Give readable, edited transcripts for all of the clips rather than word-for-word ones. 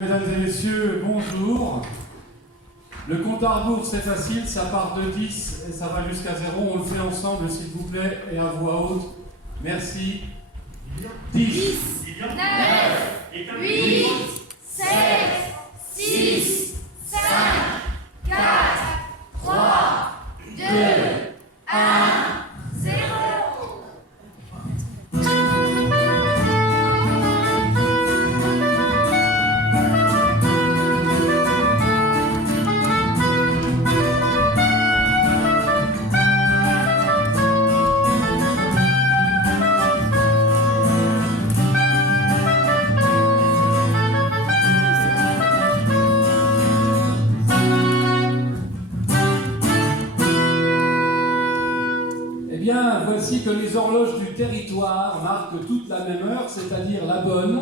Mesdames et messieurs, bonjour. Le compte à rebours, c'est facile, ça part de 10 et ça va jusqu'à 0. On le fait ensemble, s'il vous plaît, et à voix haute. Merci. 10, 9, 8, 7, 6, 5, 4, 3, 2, 1, 0. Voici que les horloges du territoire marquent toutes la même heure, c'est-à-dire la bonne.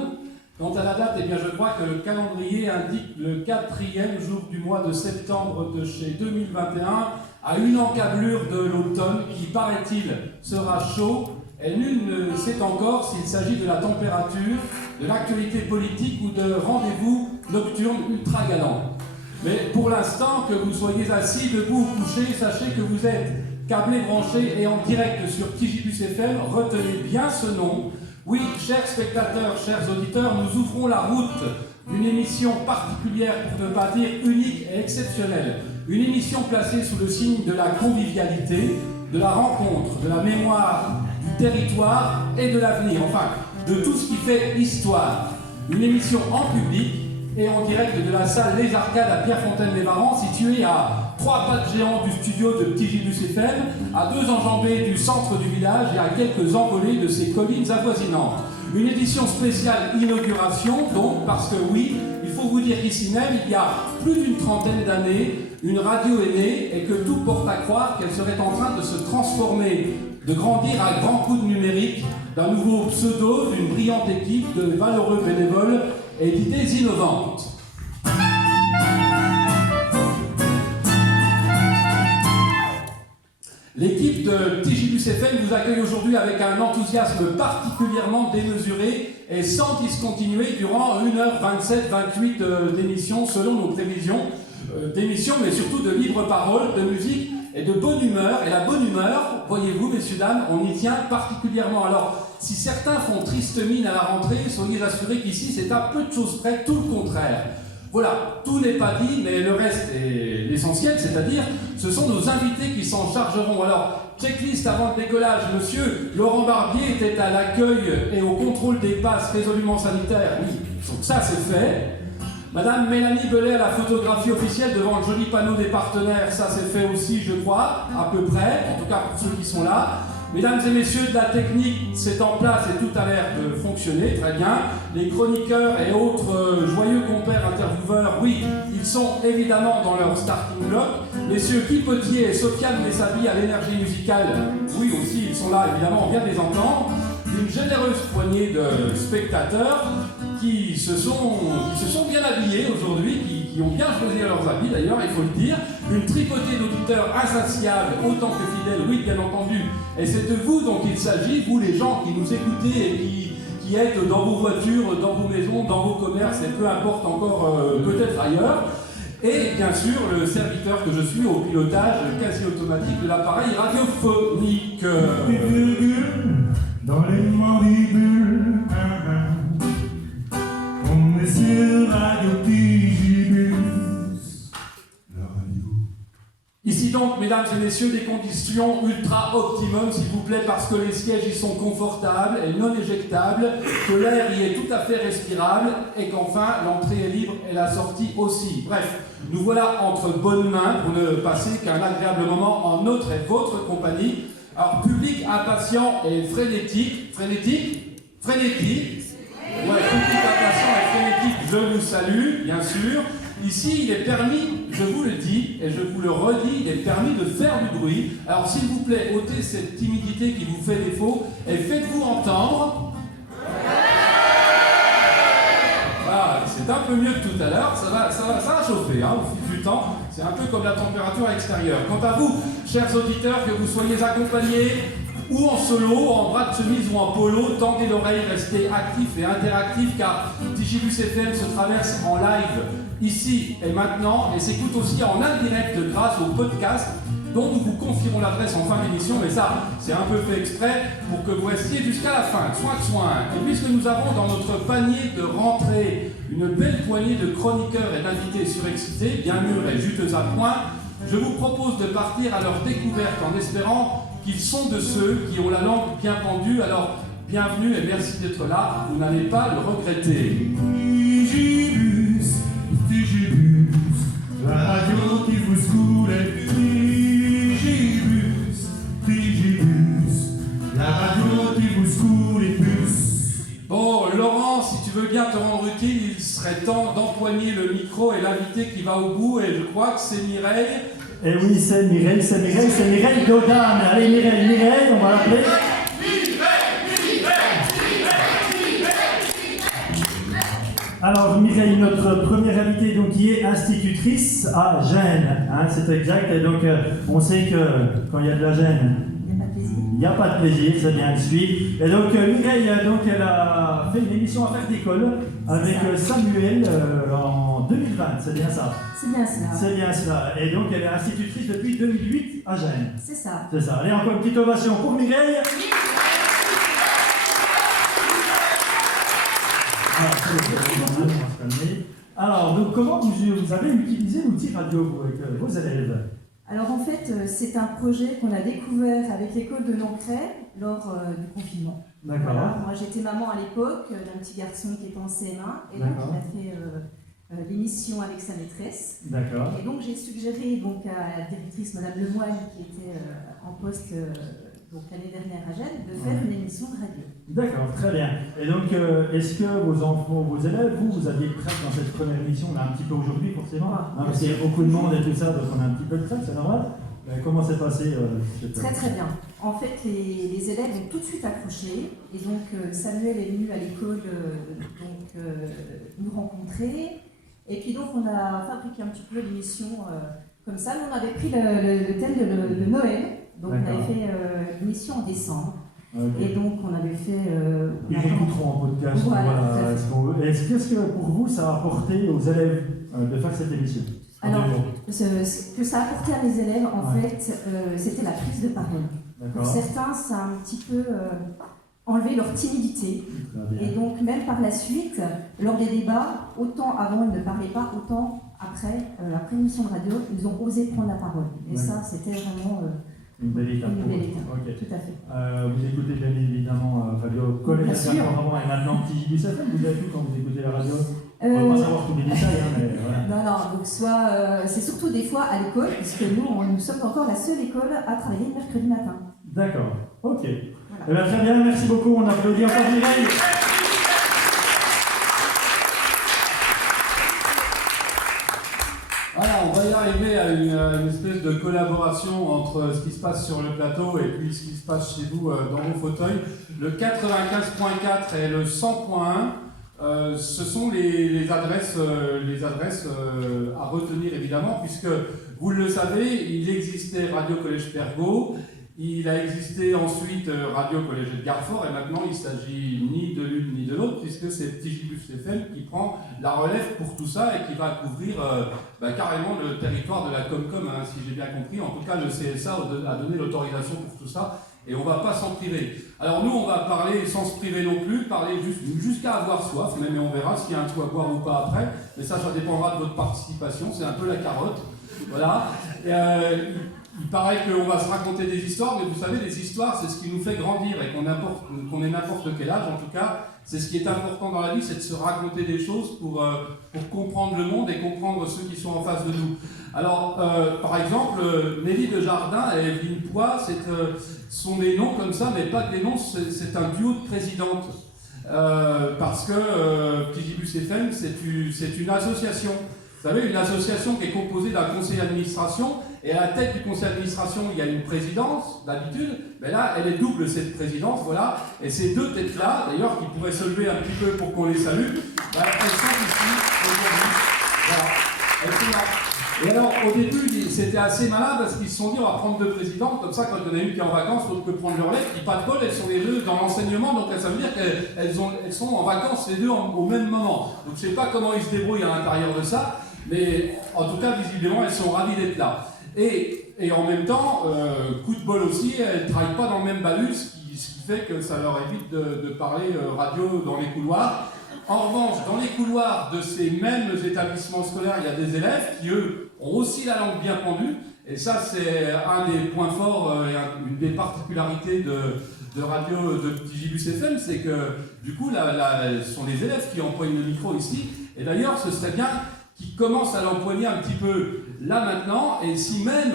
Quant à la date, eh bien, je crois que le calendrier indique le 4e jour du mois de septembre de chez 2021, à une encablure de l'automne qui, paraît-il, sera chaud, et nul ne sait encore s'il s'agit de la température, de l'actualité politique ou de rendez-vous nocturnes ultra galants. Mais pour l'instant, que vous soyez assis, debout ou couché, sachez que vous êtes câblé, branché et en direct sur TJBus FM, retenez bien ce nom. Oui, chers spectateurs, chers auditeurs, nous ouvrons la route d'une émission particulière, pour ne pas dire unique et exceptionnelle. Une émission placée sous le signe de la convivialité, de la rencontre, de la mémoire, du territoire et de l'avenir, enfin, de tout ce qui fait histoire. Une émission en public et en direct de la salle Les Arcades à Pierrefontaine-les-Varans, située à 3 pas de géant du studio de TJBus FM, à 2 enjambées du centre du village et à quelques envolées de ses collines avoisinantes. Une édition spéciale inauguration, donc, parce que oui, il faut vous dire qu'ici même, il y a plus d'une trentaine d'années, une radio est née et que tout porte à croire qu'elle serait en train de se transformer, de grandir à grands coups de numérique, d'un nouveau pseudo, d'une brillante équipe de valeureux bénévoles et d'idées innovantes. L'équipe de TJBus FM vous accueille aujourd'hui avec un enthousiasme particulièrement démesuré et sans discontinuer durant 1h27-28 d'émission selon nos prévisions d'émission, mais surtout de libre parole, de musique et de bonne humeur. Et la bonne humeur, voyez-vous, messieurs, dames, on y tient particulièrement. Alors, si certains font triste mine à la rentrée, soyez assurés qu'ici, c'est à peu de choses près tout le contraire. Voilà, tout n'est pas dit, mais le reste est l'essentiel, c'est-à-dire, ce sont nos invités qui s'en chargeront. Alors, checklist avant le décollage, monsieur Laurent Barbier était à l'accueil et au contrôle des passes résolument sanitaires. Oui, donc ça c'est fait. Madame Mélanie Bellet à la photographie officielle devant le joli panneau des partenaires, ça c'est fait aussi, je crois, à peu près, en tout cas pour ceux qui sont là. Mesdames et messieurs de la technique, c'est en place et tout a l'air de fonctionner, très bien. Les chroniqueurs et autres joyeux compères intervieweurs, oui, ils sont évidemment dans leur starting block. Messieurs Guy Potier et Sofiane Messabi à l'énergie musicale, oui aussi, ils sont là, évidemment, on vient de les entendre. Une généreuse poignée de spectateurs qui se sont bien habillés aujourd'hui, qui ont bien choisi leurs habits d'ailleurs, il faut le dire. Une tripotée d'auditeurs insatiables, autant que fidèles, oui bien entendu. Et c'est de vous dont il s'agit, vous les gens qui nous écoutez et qui êtes dans vos voitures, dans vos maisons, dans vos commerces et peu importe encore peut-être ailleurs. Et bien sûr le serviteur que je suis au pilotage quasi automatique de l'appareil radiophonique. Dans les mandibules, on est sur Radio TJBus, la radio. Ici donc, mesdames et messieurs, des conditions ultra optimum, s'il vous plaît, parce que les sièges y sont confortables et non éjectables, que l'air y est tout à fait respirable et qu'enfin l'entrée est libre et la sortie aussi. Bref, nous voilà entre bonnes mains pour ne passer qu'un agréable moment en notre et votre compagnie. Alors, public impatient et frénétique. Ouais, public impatient et frénétique, je vous salue, bien sûr. Ici, il est permis, je vous le dis, et je vous le redis, il est permis de faire du bruit. Alors, s'il vous plaît, ôtez cette timidité qui vous fait défaut et faites-vous entendre. Voilà, c'est un peu mieux que tout à l'heure, ça va chauffer hein, au fil du temps. C'est un peu comme la température extérieure. Quant à vous, chers auditeurs, que vous soyez accompagnés ou en solo, en bras de chemise ou en polo, tendez l'oreille, restez actifs et interactifs car Tigibus FM se traverse en live ici et maintenant et s'écoute aussi en indirect grâce au podcast dont nous vous confierons l'adresse en fin d'émission, mais ça, c'est un peu fait exprès pour que vous restiez jusqu'à la fin. Soin. Et puisque nous avons dans notre panier de rentrée une belle poignée de chroniqueurs et d'invités surexcités, bien mûrs et juteux à point, je vous propose de partir à leur découverte en espérant qu'ils sont de ceux qui ont la langue bien pendue. Alors, bienvenue et merci d'être là, vous n'allez pas le regretter. Tigibus, la radio qui vous saoule et Tigibus, la radio qui vous saoule et puce. Bon, Laurent, si tu veux bien te rendre utile, il serait temps d'empoigner le micro et l'invité qui va au bout, et je crois que c'est Mireille. Et oui, c'est Mireille Godin. Allez, Mireille, on va l'appeler. Alors, Mireille, notre première invitée, donc, qui est institutrice à Gênes, hein, c'est exact. Et donc, on sait que quand il y a de la gêne, il n'y a pas de plaisir, c'est bien de suivre. Et donc, Mireille, donc, elle a fait une émission Affaires d'école avec Samuel en 2020, c'est bien ça? C'est bien cela. C'est bien cela. Et donc, elle est institutrice depuis 2008 à Gênes. C'est ça. C'est ça. Allez, encore une petite ovation pour Mireille. Alors, donc, comment vous avez utilisé l'outil radio vous, avec vos élèves? Alors en fait, c'est un projet qu'on a découvert avec l'école de Nancray lors du confinement. D'accord. Voilà. Moi j'étais maman à l'époque d'un petit garçon qui était en CM1 et donc il a fait l'émission avec sa maîtresse. D'accord. Et donc j'ai suggéré donc, à la directrice Madame Lemoine qui était en poste donc l'année dernière à Gênes de faire une émission de radio. D'accord, très bien. Et donc, est-ce que vos enfants, vos élèves, vous aviez prêt dans cette première émission, là, un petit peu aujourd'hui, forcément, parce qu'il y a beaucoup de monde et tout ça, donc on a un petit peu de prêt, c'est normal. Comment s'est passé Très très bien. En fait, les élèves ont tout de suite accroché, et donc Samuel est venu à l'école nous rencontrer, et puis donc on a fabriqué un petit peu l'émission comme ça. Nous on avait pris le thème de Noël, donc on avait fait l'émission en décembre. Okay. Et donc, on avait fait... Ils écouteront en podcast. Voilà, ce qu'on veut. Est-ce que pour vous, ça a apporté aux élèves de faire cette émission? Alors, ce que ça a apporté à mes élèves, en fait, c'était la prise de parole. Pour certains, ça a un petit peu enlevé leur timidité. Et donc, même par la suite, lors des débats, autant avant ils ne parlaient pas, autant après l'émission de radio, ils ont osé prendre la parole. Et ça, c'était vraiment... Une belle étape. Okay. Tout à fait. Vous écoutez bien évidemment Radio Collège Saint-Laurent et maintenant Tigibus FM. Vous avez vu quand vous écoutez la radio? On ne va pas savoir tous les détails, mais voilà. Non, donc c'est surtout des fois à l'école, puisque nous sommes encore la seule école à travailler le mercredi matin. D'accord, ok. Voilà. Très bien, merci beaucoup. On applaudit encore Mireille. Voilà, on va y arriver à une espèce de collaboration entre ce qui se passe sur le plateau et puis ce qui se passe chez vous dans vos fauteuils. Le 95.4 et le 100.1, ce sont les adresses à retenir évidemment, puisque vous le savez, il existait Radio Collège Pergaud, il a existé ensuite Radio Collège de Garfort, et maintenant il ne s'agit ni de l'une ni de l'autre, puisque c'est Tigibus FM qui prend la relève pour tout ça et qui va couvrir carrément le territoire de la Comcom, hein, si j'ai bien compris. En tout cas, le CSA a donné l'autorisation pour tout ça, et on ne va pas s'en priver. Alors nous, on va parler sans se priver non plus, parler jusqu'à avoir soif, même, et on verra s'il y a un coup à boire ou pas après, mais ça dépendra de votre participation, c'est un peu la carotte. Voilà. Il paraît qu'on va se raconter des histoires, mais vous savez, les histoires, c'est ce qui nous fait grandir, et qu'on ait n'importe quel âge, en tout cas, c'est ce qui est important dans la vie, c'est de se raconter des choses pour comprendre le monde et comprendre ceux qui sont en face de nous. Alors, par exemple, Nelly Desjardins et Evelyne Poix, sont des noms comme ça, mais pas des noms, c'est un duo de présidentes. Parce que Tigibus FM, c'est une association. Vous savez, une association qui est composée d'un conseil d'administration, et à la tête du conseil d'administration, il y a une présidence, d'habitude, mais là, elle est double, cette présidence, voilà, et ces deux têtes-là, d'ailleurs, qui pourraient se lever un petit peu pour qu'on les salue, elles sont ici, aujourd'hui, voilà, elles sont là. Et alors, au début, c'était assez malin parce qu'ils se sont dit on va prendre 2 présidents, comme ça quand il y en a une qui est en vacances, l'autre peut prendre le relais, puis pas de bol, elles sont les deux dans l'enseignement, donc ça veut dire qu'elles sont en vacances les deux au même moment. Donc je ne sais pas comment ils se débrouillent à l'intérieur de ça, mais en tout cas visiblement elles sont ravies d'être là. Et en même temps, coup de bol aussi, elles ne travaillent pas dans le même bahut, ce qui fait que ça leur évite de parler radio dans les couloirs. En revanche, dans les couloirs de ces mêmes établissements scolaires, il y a des élèves qui, eux, ont aussi la langue bien pendue. Et ça, c'est un des points forts et une des particularités de radio de Tigibus FM, c'est que, du coup, ce sont les élèves qui empoignent le micro ici. Et d'ailleurs, ce serait bien qu'ils commencent à l'empoigner un petit peu là maintenant. Et si même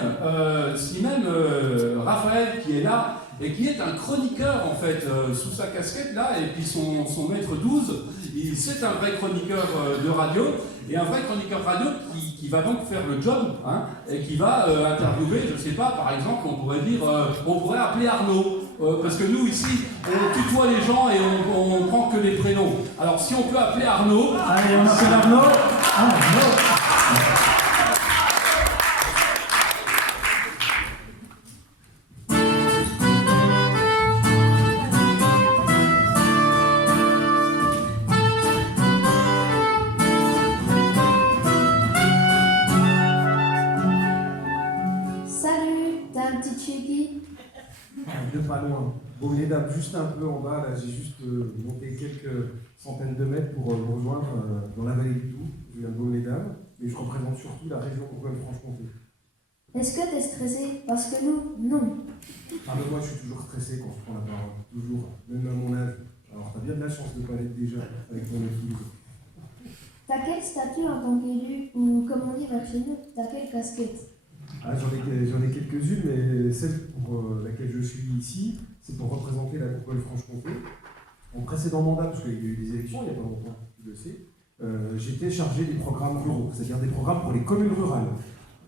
Raphaël, qui est là, et qui est un chroniqueur en fait, sous sa casquette là, et puis son maître 12, c'est un vrai chroniqueur de radio, et un vrai chroniqueur radio qui va donc faire le job, hein, et qui va interviewer, je sais pas, par exemple, on pourrait appeler Arnaud, parce que nous ici, on tutoie les gens et on prend que les prénoms. Alors si on peut appeler Arnaud... Allez, on appelle Arnaud. Arnaud. Pas loin. Bon, les dames, juste un peu en bas, là, j'ai juste monté quelques centaines de mètres pour vous rejoindre dans la vallée du Doubs. Je viens de Beaune-les-Dames, mais je représente surtout la région Bourgogne-Franche-Comté. Est-ce que tu es stressé? Parce que nous, non. Ah, mais moi, je suis toujours stressé quand je prends la parole. Toujours, même à mon âge. Alors, t'as bien de la chance de ne pas l'être déjà avec ton équilibre. T'as quel statut en tant qu'élu? Ou comme on dit vers chez nous, t'as quelle casquette? Ah, j'en ai quelques-unes, mais celle pour laquelle je suis ici, c'est pour représenter la Bourgogne-Franche-Comté. En précédent mandat, parce qu'il y a eu des élections il n'y a pas longtemps, tu le sais, j'étais chargé des programmes ruraux, c'est-à-dire des programmes pour les communes rurales.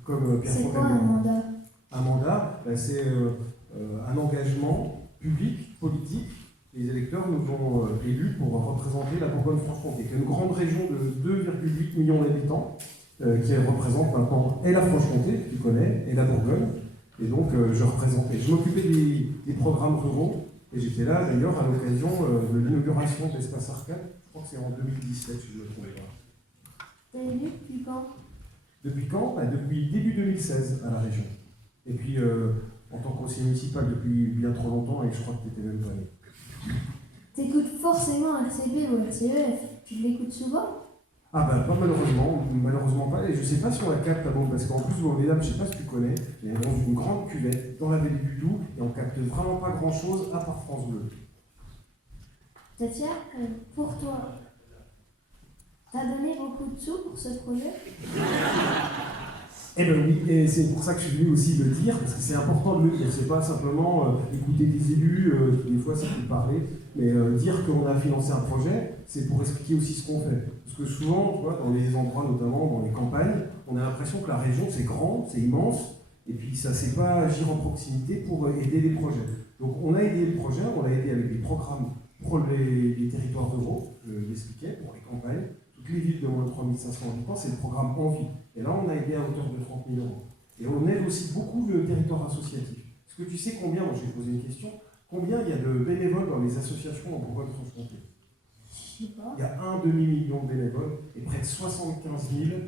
Comme Pierre C'est quoi Fontaine. un mandat? Un mandat, c'est un engagement public, politique. Les électeurs nous ont élus pour représenter la Bourgogne-Franche-Comté, qui est une grande région de 2,8 millions d'habitants, qui représente maintenant et la Franche-Comté, que tu connais, et la Bourgogne. Et donc, je m'occupais des programmes ruraux, et j'étais là d'ailleurs à l'occasion de l'inauguration de l'Espace Arcade, je crois que c'est en 2017, si je ne me trompe pas. T'es élu depuis quand? Depuis quand? Depuis début 2016 à la région. Et puis, en tant que conseiller municipal depuis bien trop longtemps, et je crois que tu n'étais même pas né. T'écoutes forcément RCB ou RCEF. Tu l'écoutes souvent? Ah bah pas malheureusement pas, et je sais pas si on la capte avant, parce qu'en plus, mesdames, je sais pas si tu connais, il y a une grande cuvette dans la vallée du Doubs, et on capte vraiment pas grand chose à part France Bleu. Tatia, pour toi, t'as donné beaucoup de sous pour ce projet? Eh ben oui, et c'est pour ça que je suis venu aussi le dire, parce que c'est important de le dire, c'est pas simplement écouter des élus, des fois c'est plus parler, mais dire qu'on a financé un projet, c'est pour expliquer aussi ce qu'on fait. Parce que souvent, tu vois, dans les endroits, notamment dans les campagnes, on a l'impression que la région c'est grand, c'est immense, et puis ça ne sait pas agir en proximité pour aider les projets. Donc on a aidé le projet, on l'a aidé avec des programmes pour les territoires ruraux, je l'expliquais, pour les campagnes. Toutes les villes de moins de 3500 habitants, c'est le programme Envie. Et là, on a aidé à hauteur de 30 000 €. Et on aide aussi beaucoup le territoire associatif. Est-ce que tu sais combien, moi je vais poser une question, combien il y a de bénévoles dans les associations en Bourgogne-Franche-Comté? Je sais pas. Il y a 1 demi-million de bénévoles et près de 75 000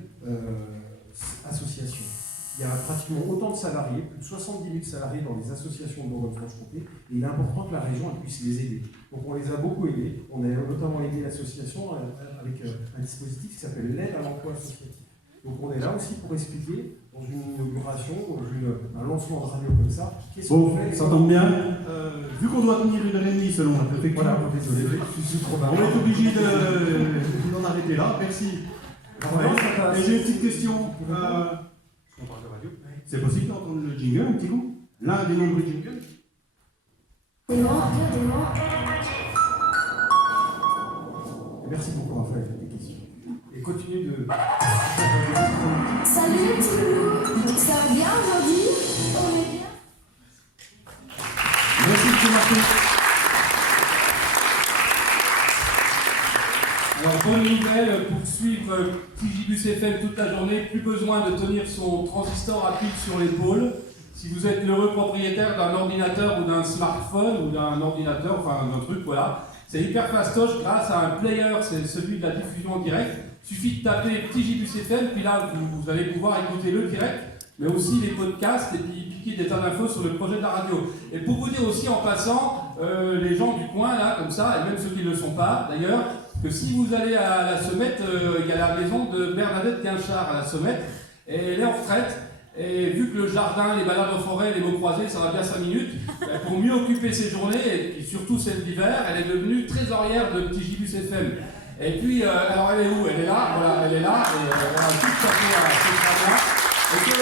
associations. Il y a pratiquement autant de salariés, plus de 70 000 salariés dans les associations de Bourgogne-Franche-Comté, et il est important que la région puisse les aider. Donc on les a beaucoup aidés. On a notamment aidé l'association avec un dispositif qui s'appelle l'aide à l'emploi associatif. Donc on est là aussi pour expliquer, dans une inauguration, dans un lancement de radio comme ça, qu'est-ce qu'on fait. Ça tombe bien. Vu qu'on doit tenir 1h30 selon la préfecture, voilà, désolé, je suis trop bas. on est obligé d'en arrêter là. Merci. Et j'ai une petite question. On parle de radio. C'est possible d'entendre le jingle un petit coup? L'un des nombreux jingles? Des mots. Merci beaucoup Raphaël pour tes questions. Et continue de... Salut les petits loulous. Ça va bien aujourd'hui? On est bien? Merci de Martin. Alors, bonne nouvelle pour suivre TJBus FM toute la journée, plus besoin de tenir son transistor à pile sur l'épaule. Si vous êtes l'heureux propriétaire d'un ordinateur ou d'un smartphone ou d'un ordinateur, enfin d'un truc, voilà, c'est hyper fastoche grâce à un player, c'est celui de la diffusion en direct. Il suffit de taper TJBus FM, puis là vous allez pouvoir écouter le direct, mais aussi les podcasts et puis piquer des tas d'infos sur le projet de la radio. Et pour vous dire aussi en passant, les gens du coin là, comme ça, et même ceux qui ne le sont pas d'ailleurs, que si vous allez à la Sommette, il y a la maison de Bernadette Guinchard à la Sommette, et elle est en retraite. Et vu que le jardin, les balades en forêt, les mots croisés, ça va bien 5 minutes, pour mieux occuper ses journées, et puis surtout celle d'hiver, elle est devenue trésorière de TJBus FM. Et puis, alors elle est où? Elle est là, voilà, elle est là, et elle a tout tapé à ce là. Et que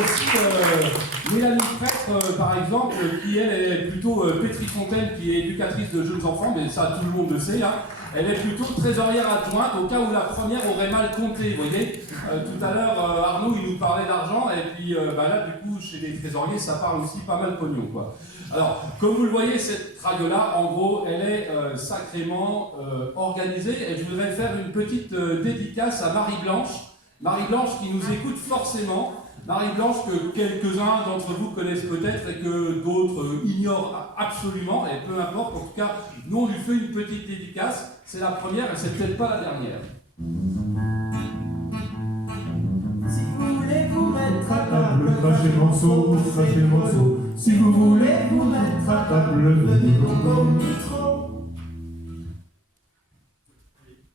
aussi Mélanie Prêtre, par exemple, qui elle est plutôt Pétri Fontaine, qui est éducatrice de jeunes enfants, mais ça tout le monde le sait, hein. Elle est plutôt trésorière adjointe au cas où la première aurait mal compté, vous voyez. Tout à l'heure, Arnaud, il nous parlait d'argent, et puis là, du coup, chez les trésoriers, ça parle aussi pas mal pognon, quoi. Alors, comme vous le voyez, cette radio-là, en gros, elle est sacrément organisée, et je voudrais faire une petite dédicace à Marie-Blanche. Marie-Blanche qui nous écoute forcément. Marie-Blanche que quelques-uns d'entre vous connaissent peut-être et que d'autres ignorent absolument, et peu importe, en tout cas, nous on lui fait une petite dédicace, c'est la première et c'est peut-être pas la dernière. Si vous voulez vous mettre à table, crachez le morceau, crachez le morceau. si vous voulez vous mettre à table, venez donc au micro.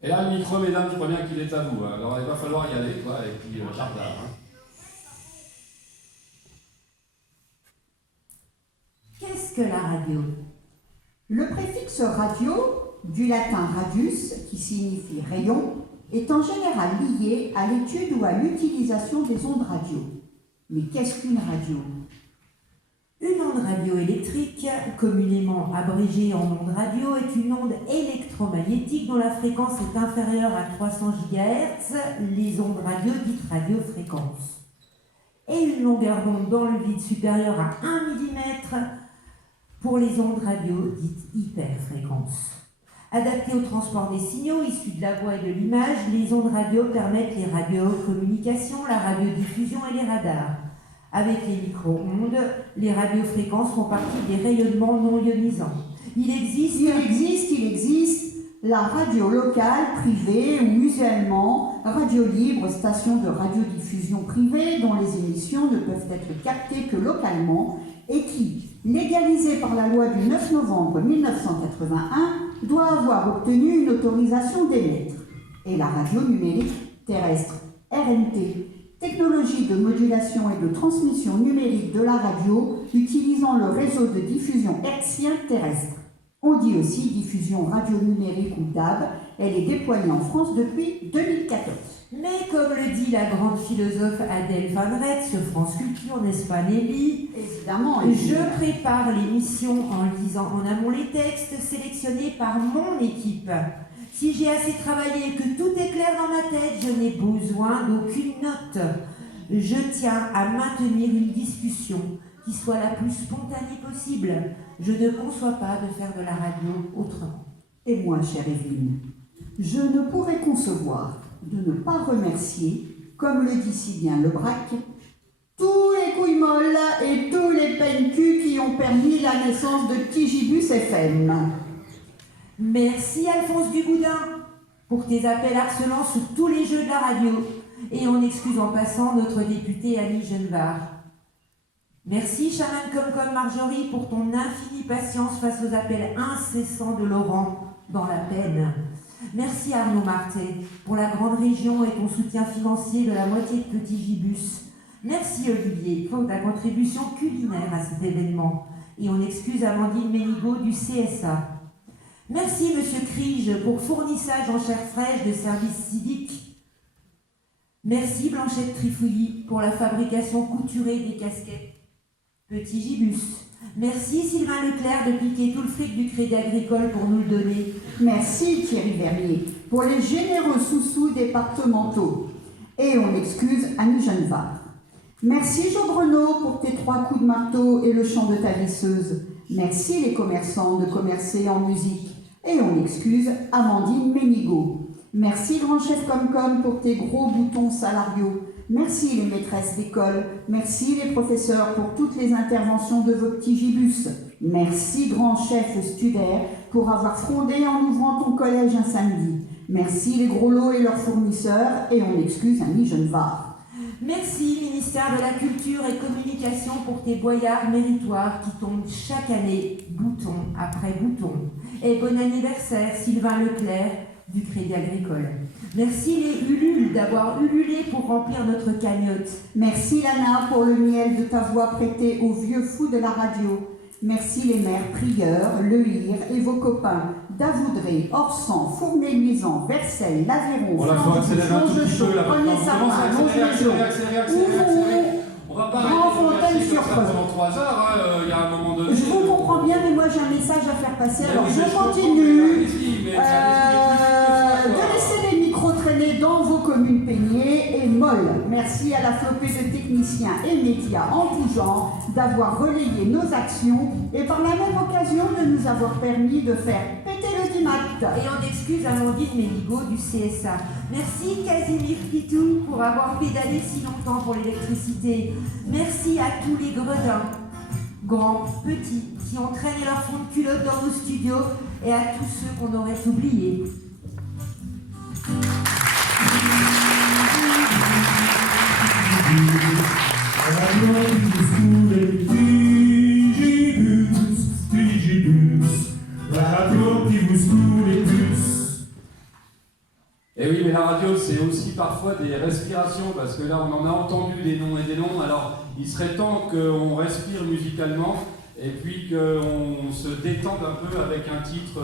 Et là le micro, mesdames, je crois bien qu'il est à vous, hein. Alors il va falloir y aller, quoi, et puis jardin. Hein. Qu'est-ce que la radio? Le préfixe radio, du latin radius, qui signifie rayon, est en général lié à l'étude ou à l'utilisation des ondes radio. Mais qu'est-ce qu'une radio? Une onde radioélectrique, communément abrégée en onde radio, est une onde électromagnétique dont la fréquence est inférieure à 300 GHz, les ondes radio dites radiofréquences, et une longueur d'onde dans le vide supérieure à 1 mm pour les ondes radio dites hyperfréquences. Adaptées au transport des signaux issus de la voix et de l'image, les ondes radio permettent les radiocommunications, la radiodiffusion et les radars. Avec les micro-ondes, les radiofréquences font partie des rayonnements non ionisants. Il existe la radio locale, privée ou usuellement radio libre, station de radiodiffusion privée dont les émissions ne peuvent être captées que localement et qui, légalisée par la loi du 9 novembre 1981, doit avoir obtenu une autorisation d'émettre. Et la radio numérique terrestre, RNT, technologie de modulation et de transmission numérique de la radio utilisant le réseau de diffusion hertzien terrestre. On dit aussi diffusion radio numérique ou DAB. Elle est déployée en France depuis 2014. Mais comme le dit la grande philosophe Adèle Van Rett sur France Culture, n'est-ce pas Nelly? Évidemment. Je prépare l'émission en lisant en amont les textes sélectionnés par mon équipe. Si j'ai assez travaillé et que tout est clair dans ma tête, je n'ai besoin d'aucune note. Je tiens à maintenir une discussion qui soit la plus spontanée possible. Je ne conçois pas de faire de la radio autrement. Et moi, chère Evelyne, je ne pourrais concevoir de ne pas remercier, comme le dit si bien Le Brac, tous les couilles molles et tous les peines-culs qui ont permis la naissance de TJBus FM. Merci Alphonse Duboudin pour tes appels harcelants sur tous les jeux de la radio. Et on excuse en passant notre députée Annie Genevard. Merci Shaman Comcom Marjorie pour ton infinie patience face aux appels incessants de Laurent dans la peine. Merci Arnaud Martet pour la grande région et ton soutien financier de la moitié de TJBus. Merci Olivier pour ta contribution culinaire à cet événement. Et on excuse Amandine Ménigaud du CSA. Merci Monsieur Krige pour fournissage en chair fraîche de services civiques. Merci Blanchette Trifouilly pour la fabrication couturée des casquettes Petit Gibus. Merci Sylvain Leclerc de piquer tout le fric du Crédit Agricole pour nous le donner. Merci Thierry Vernier pour les généreux sous-sous départementaux. Et on excuse Annie Genevard. Merci Jean Brenaud pour tes 3 coups de marteau et le chant de ta visseuse. Merci les commerçants de commercer en musique. Et on excuse Amandine Ménigaud. Merci grand chef Comcom pour tes gros boutons salariaux. Merci les maîtresses d'école. Merci les professeurs pour toutes les interventions de vos petits gibus. Merci grand chef Studer pour avoir frondé en ouvrant ton collège un samedi. Merci les gros lots et leurs fournisseurs. Et on excuse ami Genevard. Merci ministère de la Culture et Communication pour tes boyards méritoires qui tombent chaque année, bouton après bouton. Et bon anniversaire Sylvain Leclerc du Crédit Agricole. Merci les Ulule d'avoir ululé pour remplir notre cagnotte. Merci Lana pour le miel de ta voix prêtée aux vieux fous de la radio. Merci les mères prieurs, Le Hir et vos copains d'Avoudré, Orsan, Fournay-Luisan, Versailles, l'Aveyron, Flandre-Chaux, René-Sapin, Longe-les-Eaux, On va pas Grand-Fontaine-sur-Creuse. pendant 3 heures, il y a un moment donné. Je vous comprends bien, mais moi j'ai un message à faire passer, Mais alors oui, mais je comprends, continue. mais allez-y, mais allez-y, De laisser les micros traîner dans vos communes peignées et molles. Merci à la flopée de techniciens et médias en tout genre d'avoir relayé nos actions et par la même occasion de nous avoir permis de faire péter le dimat. Et on excuse Amandine Méligot du CSA. Merci Casimir Pitou pour avoir pédalé si longtemps pour l'électricité. Merci à tous les gredins, grands, petits, qui ont traîné leur fond de culotte dans nos studios et à tous ceux qu'on aurait oubliés. Et oui, mais la radio, c'est aussi parfois des respirations, parce que là, on en a entendu des noms et des noms. Alors, il serait temps qu'on respire musicalement, et puis qu'on se détende un peu avec un titre,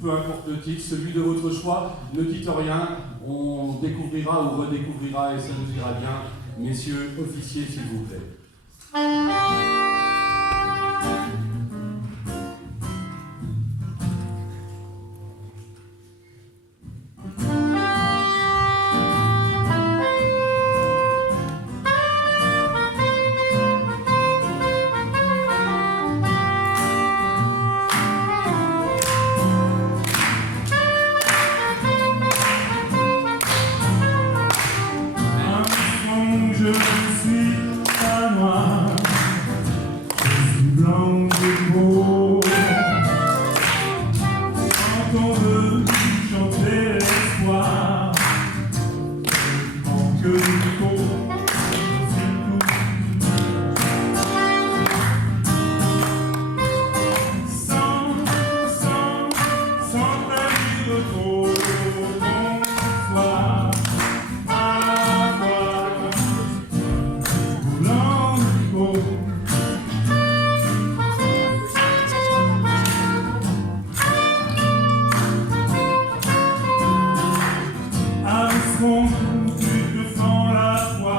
peu importe le titre, celui de votre choix. Ne dites rien, on découvrira ou redécouvrira, et ça nous ira bien. Messieurs, officiers, s'il vous plaît. Tu te fends la voix.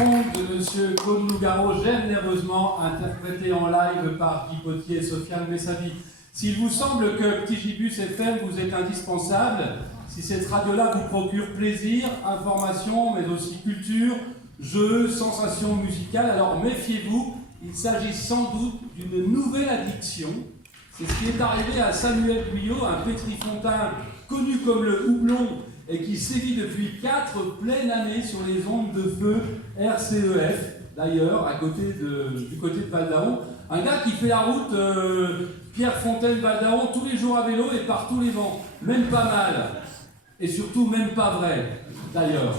Fronde de M. Claude Nougaro, généreusement interprété en live par Guy Potier et Sofiane Messabi. S'il vous semble que Petit Gibus FM vous est indispensable, si cette radio-là vous procure plaisir, information, mais aussi culture, jeux, sensations musicales, alors méfiez-vous, il s'agit sans doute d'une nouvelle addiction. C'est ce qui est arrivé à Samuel Guyot, un pétrifontain connu comme le houblon et qui sévit depuis 4 pleines années sur les ondes de feu RCEF, d'ailleurs, du côté de Val d'Aon. Un gars qui fait la route Pierrefontaine-Val d'Aon tous les jours à vélo et par tous les vents. Même pas mal. Et surtout, même pas vrai, d'ailleurs.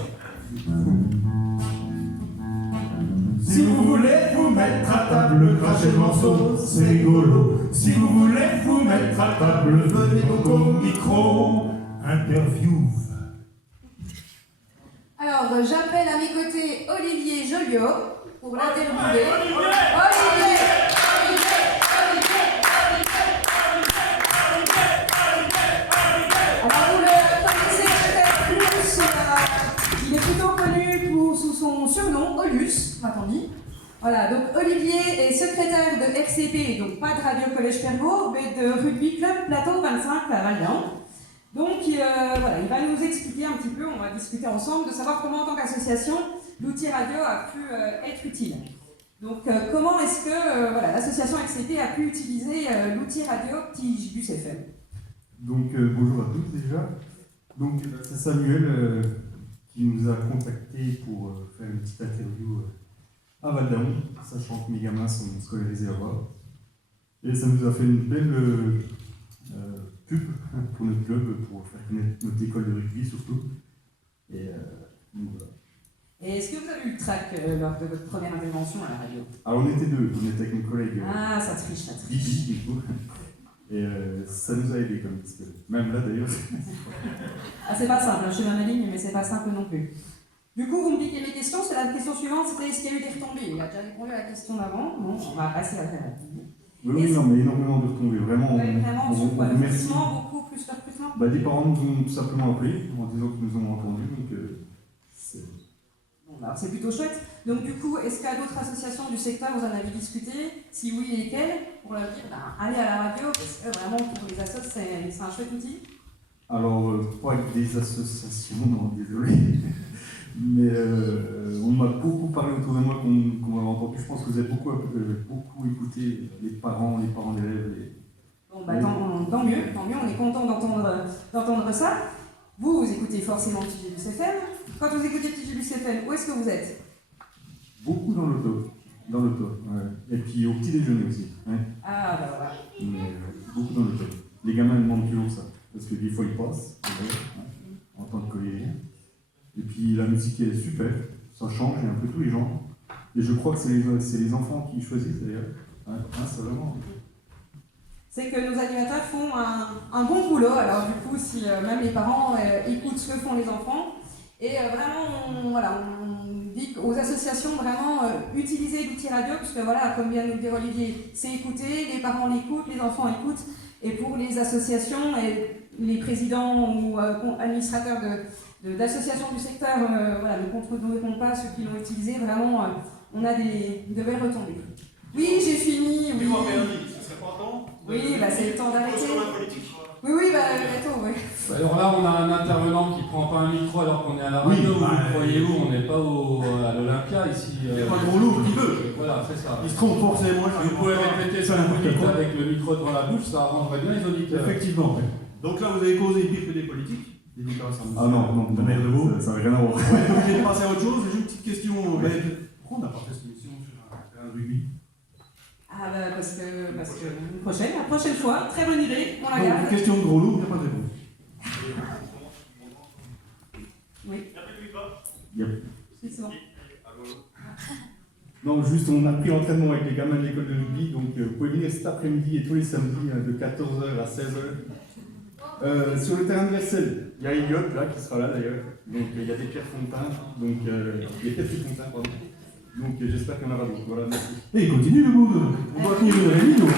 Si vous voulez vous mettre à table, crachez le morceau, c'est rigolo. Si vous voulez vous mettre à table, venez donc au micro. Interview. Alors, j'appelle à mes côtés Olivier Joliot pour l'interviewer. Alors, vous le connaissez peut-être plus, il est plutôt connu sous son surnom, Olus, m'a-t-on dit. Voilà, donc Olivier est secrétaire de RCP, donc pas de Radio Collège Pergaud, mais de Rugby Club Plateau 25 à Val d'Aon. Donc voilà, il va nous expliquer un petit peu, on va discuter ensemble, de savoir comment en tant qu'association, l'outil radio a pu être utile. Donc comment est-ce que l'association RCP a pu utiliser l'outil radio Petit Gibus FM. Donc bonjour à tous déjà. Donc c'est Samuel qui nous a contactés pour faire une petite interview à Val d'Aon, sachant que mes gamins sont scolarisés là-bas. Et ça nous a fait une belle pub pour notre club, pour faire connaître notre école de rugby surtout. Et donc voilà. Et est-ce que vous avez eu le trac lors de votre première intervention à la radio? Alors on était deux, on était avec mon collègue Ah, ça triche. Bibi, du coup. Et ça nous a aidé comme parce que même là d'ailleurs. Ah, c'est pas simple, je suis dans la ligne, mais c'est pas simple non plus. Du coup, vous me piquez mes questions, c'est la question suivante, c'était est-ce qu'il y a eu des retombées? Il a déjà répondu à la question d'avant, bon, on va passer à la fin. Oui, non, mais énormément de retombées, vraiment. Vraiment, on remercie. beaucoup plus de recrutement. Des parents nous ont tout simplement appelés en disant qu'ils nous ont entendus, donc c'est... Bon, bah, c'est plutôt chouette. Donc du coup, est-ce qu'à d'autres associations du secteur, vous en avez discuté? Si oui, lesquelles? Pour leur dire, allez à la radio, parce que vraiment, pour les assos, c'est un chouette outil. Alors, pas avec des associations, non, désolé. Mais on m'a beaucoup parlé autour de moi qu'on a entendu. Je pense que vous avez beaucoup écouté les parents d'élèves. Bon, bah, tant mieux, on est content d'entendre ça. Vous écoutez forcément Petit Gibus FM. Quand vous écoutez Petit Gibus FM, où est-ce que vous êtes? Beaucoup dans l'auto. Ouais. Et puis au petit déjeuner aussi. Ouais. Ah, bah voilà. Mais beaucoup dans l'auto. Les gamins demandent toujours ça. Parce que des fois ils passent, en tant que collégien. Et puis la musique est super, ça change, il y a un peu tous les genres. Et je crois que c'est les enfants qui choisissent d'ailleurs. C'est vraiment. C'est que nos animateurs font un bon boulot. Alors du coup, si même les parents écoutent ce que font les enfants, et vraiment, on dit aux associations vraiment utiliser l'outil radio, puisque voilà, comme vient de nous le dire Olivier, c'est écouter, les parents l'écoutent, les enfants écoutent, et pour les associations et les présidents ou administrateurs d'associations du secteur ne contrôleront pas ceux qui l'ont utilisé, vraiment on a de belles retombées. Oui, j'ai fini. Oui, ça serait pas temps. Oui, c'est le temps d'arrêter. Oui, bientôt, oui. Alors là, on a un intervenant qui prend pas un micro alors qu'on est à la radio. Vous croyez-vous, on n'est pas à l'Olympia ici. Il n'y a pas de gros lourd qui veut. Voilà, c'est ça. Il se trompe forcément. Vous pouvez répéter ça avec le micro devant la bouche, ça arrangerait bien les auditeurs. Effectivement. Donc là, vous avez causé pire que des politiques. Ah non, de merde de vous. Ça n'a rien à voir. On est obligé de passer à autre chose. J'ai une petite question. Pourquoi on n'a pas fait cette émission sur un terrain de rugby? Ah parce que la prochaine fois, très bonne idée, on la garde. Une question de gros lourd, il n'y a pas de réponse. Oui. Yep. C'est bon. Non, juste on a pris l'entraînement avec les gamins de l'école de rugby, donc vous pouvez venir cet après-midi et tous les samedis de 14h à 16h. Sur le terrain de Versailles, il y a Elliot là qui sera là d'ailleurs, donc il y a des Pierrefontaine, donc il y a Pétrifontaine, pardon. Donc j'espère qu'il y en aura d'autres. Voilà, merci. Et continue le bout, on doit tenir une réunion. À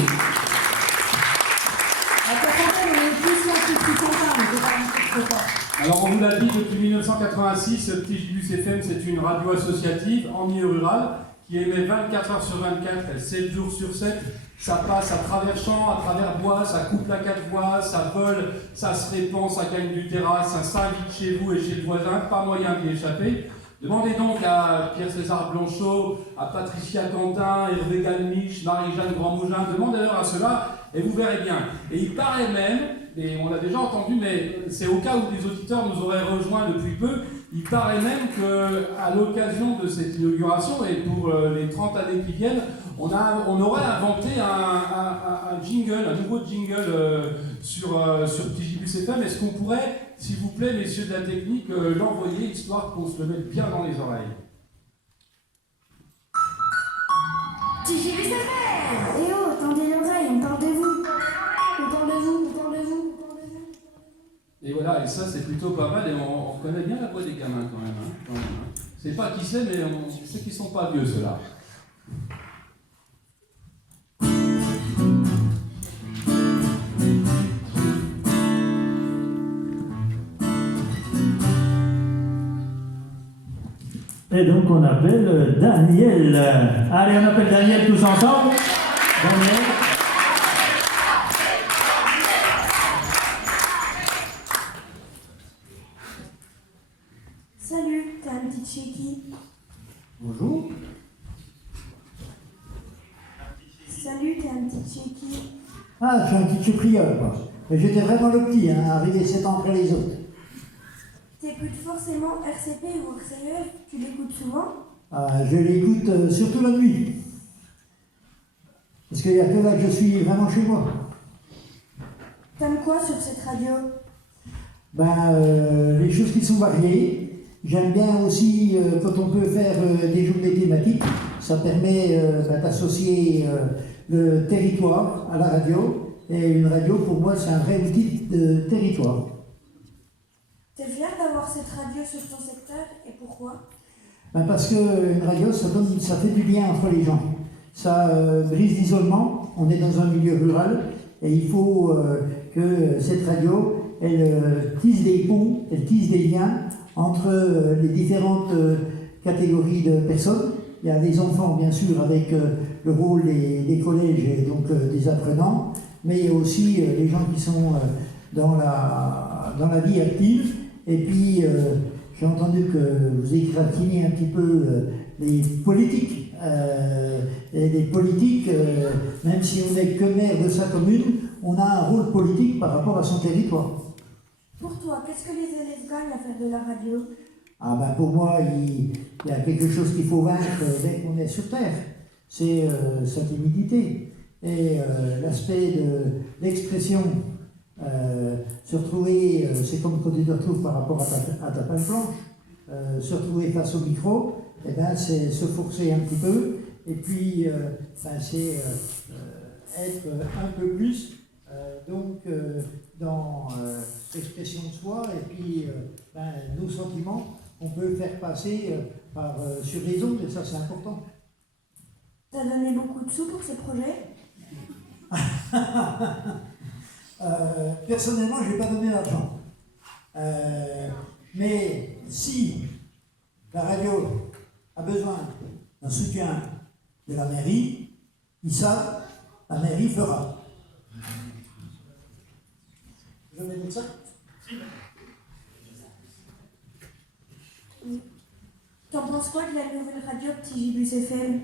Pierrefontaine, on est plus là que Pétrifontaine, mais c'est pas un peu trop fort. Alors on vous l'a dit, depuis 1986, Petit Gibus FM, c'est une radio associative en milieu rural qui émet 24 heures sur 24, 7 jours sur 7. Ça passe à travers champs, à travers bois, ça coupe la 4 voies, ça vole, ça se répand, ça gagne du terrain, ça s'invite chez vous et chez le voisin, pas moyen d'y échapper. Demandez donc à Pierre-César Blanchot, à Patricia Quentin, Hervé Galmich, Marie-Jeanne Grandmougin, demandez-leur à cela et vous verrez bien. Et il paraît même, et on l'a déjà entendu, mais c'est au cas où les auditeurs nous auraient rejoints depuis peu, il paraît même qu'à l'occasion de cette inauguration et pour les 30 années qui viennent, on aurait inventé un jingle, un nouveau jingle sur Petit Gibus FM. Est-ce qu'on pourrait, s'il vous plaît, messieurs de la technique, l'envoyer, histoire qu'on se le mette bien dans les oreilles? Petit Gibus FM. Eh oh, tendez l'oreille, on parle de vous. On parle de vous, on parle de vous, on parle de vous. Et voilà, et ça c'est plutôt pas mal, et on reconnaît bien la voix des gamins quand même. Quand même, hein. C'est pas qui c'est, mais on sait qu'ils sont pas vieux ceux-là. Et donc on appelle Daniel. Allez, on appelle Daniel tous ensemble. Daniel. Salut, t'es un petit chéki. Bonjour. Salut, t'es un petit chéki. Ah, je suis un petit chupriole, quoi. Mais j'étais vraiment le petit, hein, arrivé 7 ans après les autres. T'écoutes forcément RCP ou RCE, tu l'écoutes souvent? Ah, je l'écoute surtout la nuit. Parce qu'il n'y a que là que je suis vraiment chez moi. T'aimes quoi sur cette radio? Les choses qui sont variées. J'aime bien aussi quand on peut faire des journées thématiques. Ça permet d'associer le territoire à la radio. Et une radio, pour moi, c'est un vrai outil de territoire. T'es fier d'avoir cette radio sur ton secteur et pourquoi? Parce qu'une radio, ça fait du lien entre les gens. Ça brise l'isolement. On est dans un milieu rural et il faut que cette radio, elle tisse des ponts, elle tisse des liens entre les différentes catégories de personnes. Il y a les enfants, bien sûr, avec le rôle des collèges et donc des apprenants, mais il y a aussi les gens qui sont dans la vie active. Et puis, j'ai entendu que vous écratiniez un petit peu les politiques. Et les politiques, même si on n'est que maire de sa commune, on a un rôle politique par rapport à son territoire. Pour toi, qu'est-ce que les élèves gagnent à faire de la radio? Pour moi, il y a quelque chose qu'il faut vaincre dès qu'on est sur Terre. C'est sa timidité. Et l'aspect de l'expression. Se retrouver, c'est comme quand tu te retrouves par rapport à ta page blanche, se retrouver face au micro, c'est se forcer un petit peu, et puis c'est être un peu plus dans l'expression de soi, et puis nos sentiments qu'on peut faire passer sur les ondes, et ça c'est important. T'as donné beaucoup de sous pour ce projet? Personnellement, je n'ai pas donné l'argent. Mais si la radio a besoin d'un soutien de la mairie, ils savent, la mairie fera. Je vais dire ça? T'en penses quoi de la nouvelle radio Petit Gibus FM?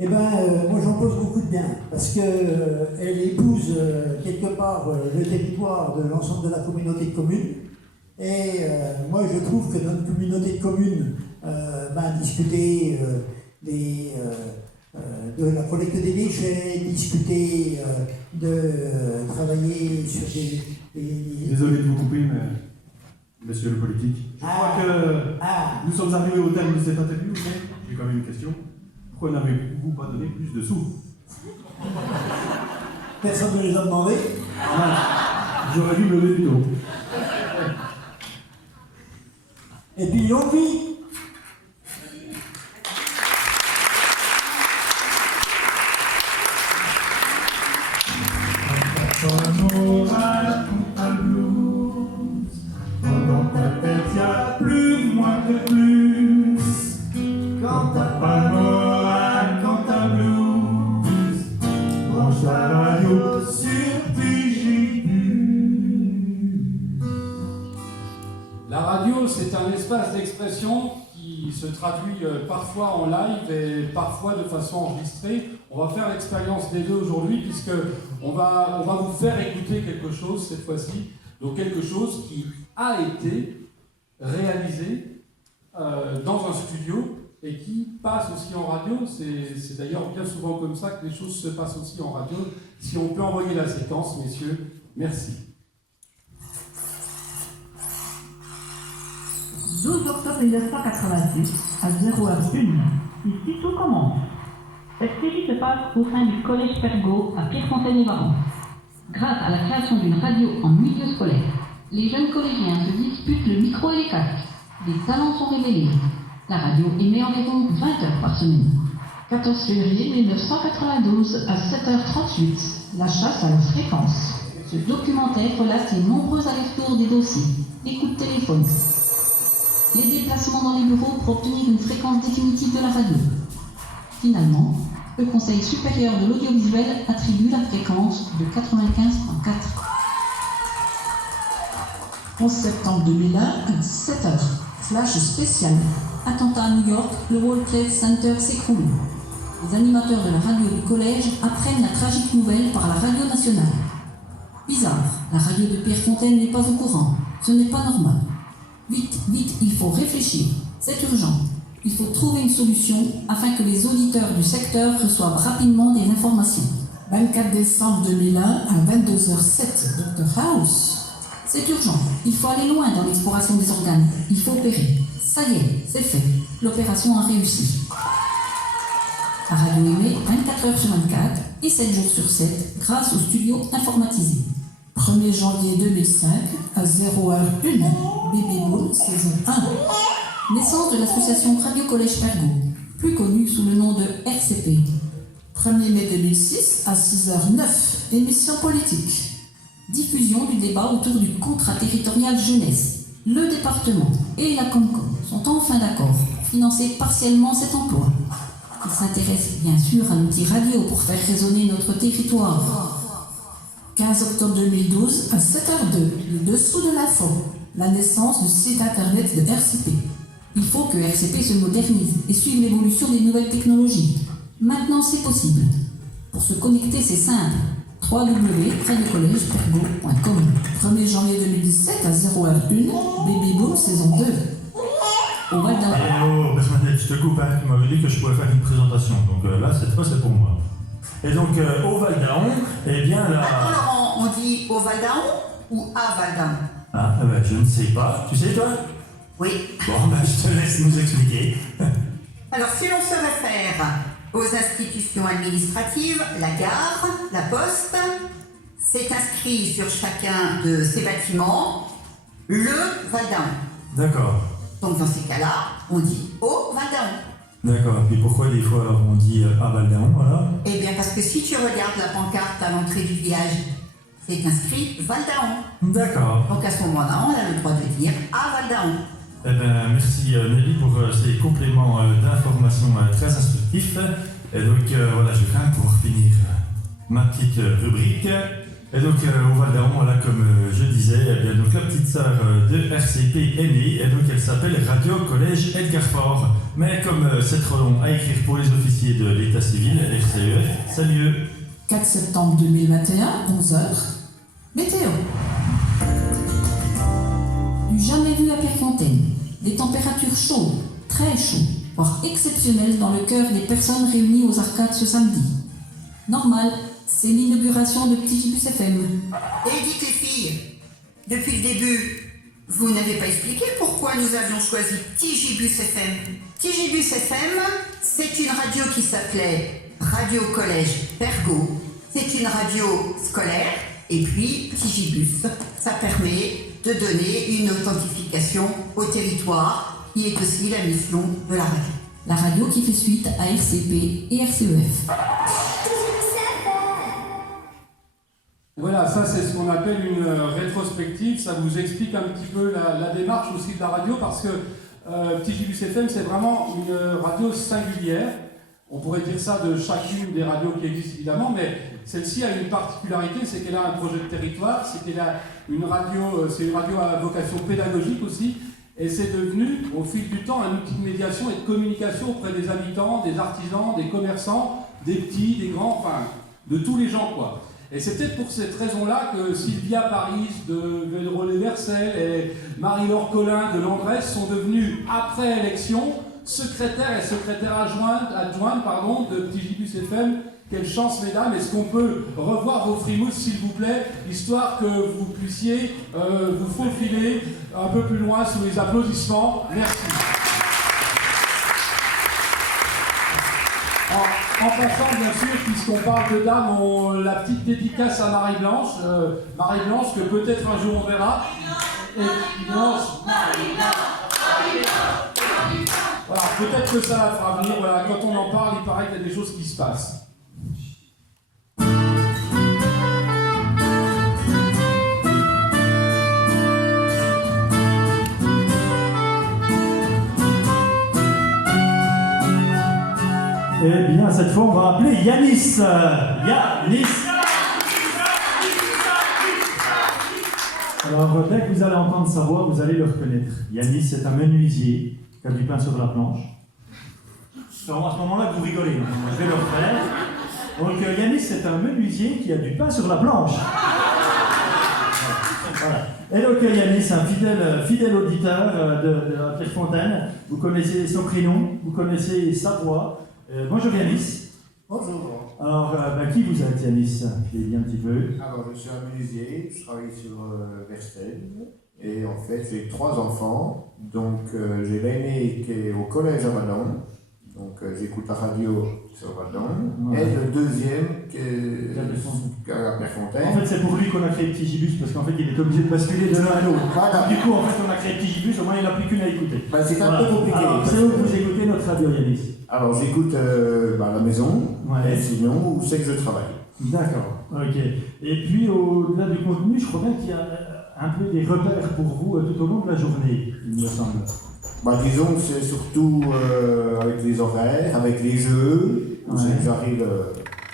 Moi j'en pense beaucoup de bien, parce qu'elle épouse quelque part le territoire de l'ensemble de la communauté de communes. Et moi je trouve que notre communauté de communes discuter de la collecte des déchets, discuter de travailler sur des... Désolé de vous couper, mais monsieur le politique, je crois que nous sommes arrivés au terme de cette interview, mais j'ai quand même une question. Pourquoi n'avez-vous pas donné plus de sous? Personne ne les a demandé. J'aurais dû me lever plus tôt. Et puis longue vie. Pendant ta La radio, c'est un espace d'expression qui se traduit parfois en live et parfois de façon enregistrée. On va faire l'expérience des deux aujourd'hui puisque on va vous faire écouter quelque chose cette fois-ci. Donc quelque chose qui a été réalisé dans un studio et qui passe aussi en radio. C'est d'ailleurs bien souvent comme ça que les choses se passent aussi en radio. Si on peut envoyer la séquence, messieurs, merci. 12 octobre 1986, à 0h01, ici tout commence. Cette série se passe au sein du collège Pergaud à Pierrefontaine-les-Varans. Grâce à la création d'une radio en milieu scolaire, les jeunes collégiens se disputent le micro et les casques. Des talents sont révélés. La radio émet environ 20 heures par semaine. 14 février 1992 à 7h38, la chasse à la fréquence. Ce documentaire relate les nombreux allers-retours des dossiers, les coups de téléphone, les déplacements dans les bureaux pour obtenir une fréquence définitive de la radio. Finalement, le Conseil supérieur de l'audiovisuel attribue la fréquence de 95.4. 11 septembre 2001 à 17h, flash spécial. Attentat à New York, le World Trade Center s'écroule. Les animateurs de la radio du collège apprennent la tragique nouvelle par la radio nationale. Bizarre, la radio de Pierrefontaine n'est pas au courant. Ce n'est pas normal. Vite, vite, il faut réfléchir. C'est urgent. Il faut trouver une solution afin que les auditeurs du secteur reçoivent rapidement des informations. 24 décembre 2001 à 22h07, Dr House. C'est urgent. Il faut aller loin dans l'exploration des organes. Il faut opérer. Ça y est, c'est fait. L'opération a réussi. La radio émet 24 heures sur 24 et 7 jours sur 7 grâce au studio informatisé. 1er janvier 2005 à 0h01, Baby Boom, saison 1. Naissance de l'association Radio Collège Pergaud, plus connue sous le nom de RCP. 1er mai 2006 à 6h09, émission politique. Diffusion du débat autour du contrat territorial jeunesse. Le département et la Comcom sont enfin d'accord pour financer partiellement cet emploi. Ils s'intéressent bien sûr à l'outil radio pour faire résonner notre territoire. 15 octobre 2012 à 7h02, le dessous de l'info, la naissance du site internet de RCP. Il faut que RCP se modernise et suive l'évolution des nouvelles technologies. Maintenant, c'est possible. Pour se connecter, c'est simple. www.radiocollegepergaud.com. 1er janvier 2017 à 0h01, Baby Boom, saison 2. Au Val d'Aon. Oh, Bernadette, je te coupe, hein. Tu m'avais dit que je pouvais faire une présentation. Donc là, cette fois, c'est pour moi. Et donc, au Val d'Aon, eh bien là. Attends, Laurent, on dit au Val d'Aon ou à Val d'Aon? Ah, ben, je ne sais pas. Tu sais, toi? Oui. Bon, ben, je te laisse nous expliquer. Alors, si l'on se réfère aux institutions administratives, la gare, la poste, c'est inscrit sur chacun de ces bâtiments le Val d'Aon. D'accord. Donc, dans ces cas-là, on dit au Val d'Aon. D'accord. Et pourquoi des fois on dit à Val d'Aon, voilà? Eh bien, parce que si tu regardes la pancarte à l'entrée du village, c'est inscrit Val d'Aon. D'accord. Donc, à ce moment-là, on a le droit de dire à Val d'Aon. Eh bien, merci Nelly pour ces compléments d'informations très instructifs. Et donc, voilà, je crains pour finir ma petite rubrique. Et donc, au Val d'Aon, voilà, comme je disais, eh bien, donc, la petite sœur de RCP est née, et donc elle s'appelle Radio Collège Edgar Faure. Mais comme c'est trop long à écrire pour les officiers de l'état civil, FCEF, c'est mieux. 4 septembre 2021, 11h, météo. Du jamais vu à Pierrefontaine. Des températures chaudes, très chaudes, voire exceptionnelles dans le cœur des personnes réunies aux arcades ce samedi. Normal, c'est l'inauguration de Petit Gibus FM. Et dites les filles, depuis le début, vous n'avez pas expliqué pourquoi nous avions choisi Tigibus FM. Tigibus FM, c'est une radio qui s'appelait Radio Collège Pergaud. C'est une radio scolaire. Et puis, Tigibus, ça permet de donner une authentification au territoire, qui est aussi la mission de la radio. La radio qui fait suite à RCP et RCEF. Voilà, ça c'est ce qu'on appelle une rétrospective, ça vous explique un petit peu la démarche aussi de la radio, parce que Petit Gibus FM c'est vraiment une radio singulière. On pourrait dire ça de chacune des radios qui existent évidemment, mais celle-ci a une particularité, c'est qu'elle a un projet de territoire, c'est qu'elle a une radio, c'est une radio à vocation pédagogique aussi, et c'est devenu, au fil du temps, un outil de médiation et de communication auprès des habitants, des artisans, des commerçants, des petits, des grands, enfin, de tous les gens, quoi. Et c'est peut-être pour cette raison-là que Sylvia Paris de Vellerolles-Vercel et Marie-Laure Collin de Landresse sont devenues, après élection, secrétaires et secrétaires adjointes de Petit Gibus FM. Quelle chance, mesdames. Est-ce qu'on peut revoir vos frimousses, s'il vous plaît, histoire que vous puissiez vous faufiler un peu plus loin sous les applaudissements. Merci. En passant, bien sûr, puisqu'on parle de dames, la petite dédicace à Marie-Blanche. Marie-Blanche, que peut-être un jour on verra. Voilà, peut-être que ça la fera venir. Voilà, quand on en parle, il paraît qu'il y a des choses qui se passent. Eh bien, cette fois, on va appeler Yanis. Yanis. Alors, dès que vous allez entendre sa voix, vous allez le reconnaître. Yanis, c'est un menuisier qui a du pain sur la planche. C'est à ce moment-là que vous rigolez. Je vais le refaire. Donc, Yanis, c'est un menuisier qui a du pain sur la planche. Voilà. Et donc, Yanis, un fidèle auditeur de la Pierrefontaine. Vous connaissez son prénom, vous connaissez sa voix. Bonjour Yanis. Bonjour. Alors, qui vous êtes Yanis? Je l'ai dit un petit peu. Alors, je suis un menuisier, je travaille sur Vercel. Et en fait, j'ai 3 enfants. Donc, j'ai l'aîné qui est au collège à Vadon. Donc, j'écoute la radio sur Vadon. Ouais. Et le deuxième qui est à la Pierrefontaine. En fait, c'est pour lui qu'on a créé Petit Gibus, parce qu'en fait, il est obligé de basculer de l'un à l'autre. Voilà. Du coup, en fait, on a créé Petit Gibus, au moins, il n'a plus qu'une à écouter. Bah, c'est un peu compliqué. Alors, c'est où que vous écoutez notre radio, Yanis? Alors, j'écoute à la maison, ouais. Et sinon, où c'est que je travaille. D'accord, ok. Et puis, au-delà du contenu, je crois bien qu'il y a un peu des repères pour vous tout au long de la journée, il me semble. Bah, disons que c'est surtout avec les horaires, avec les jeux, où c'est que j'arrive...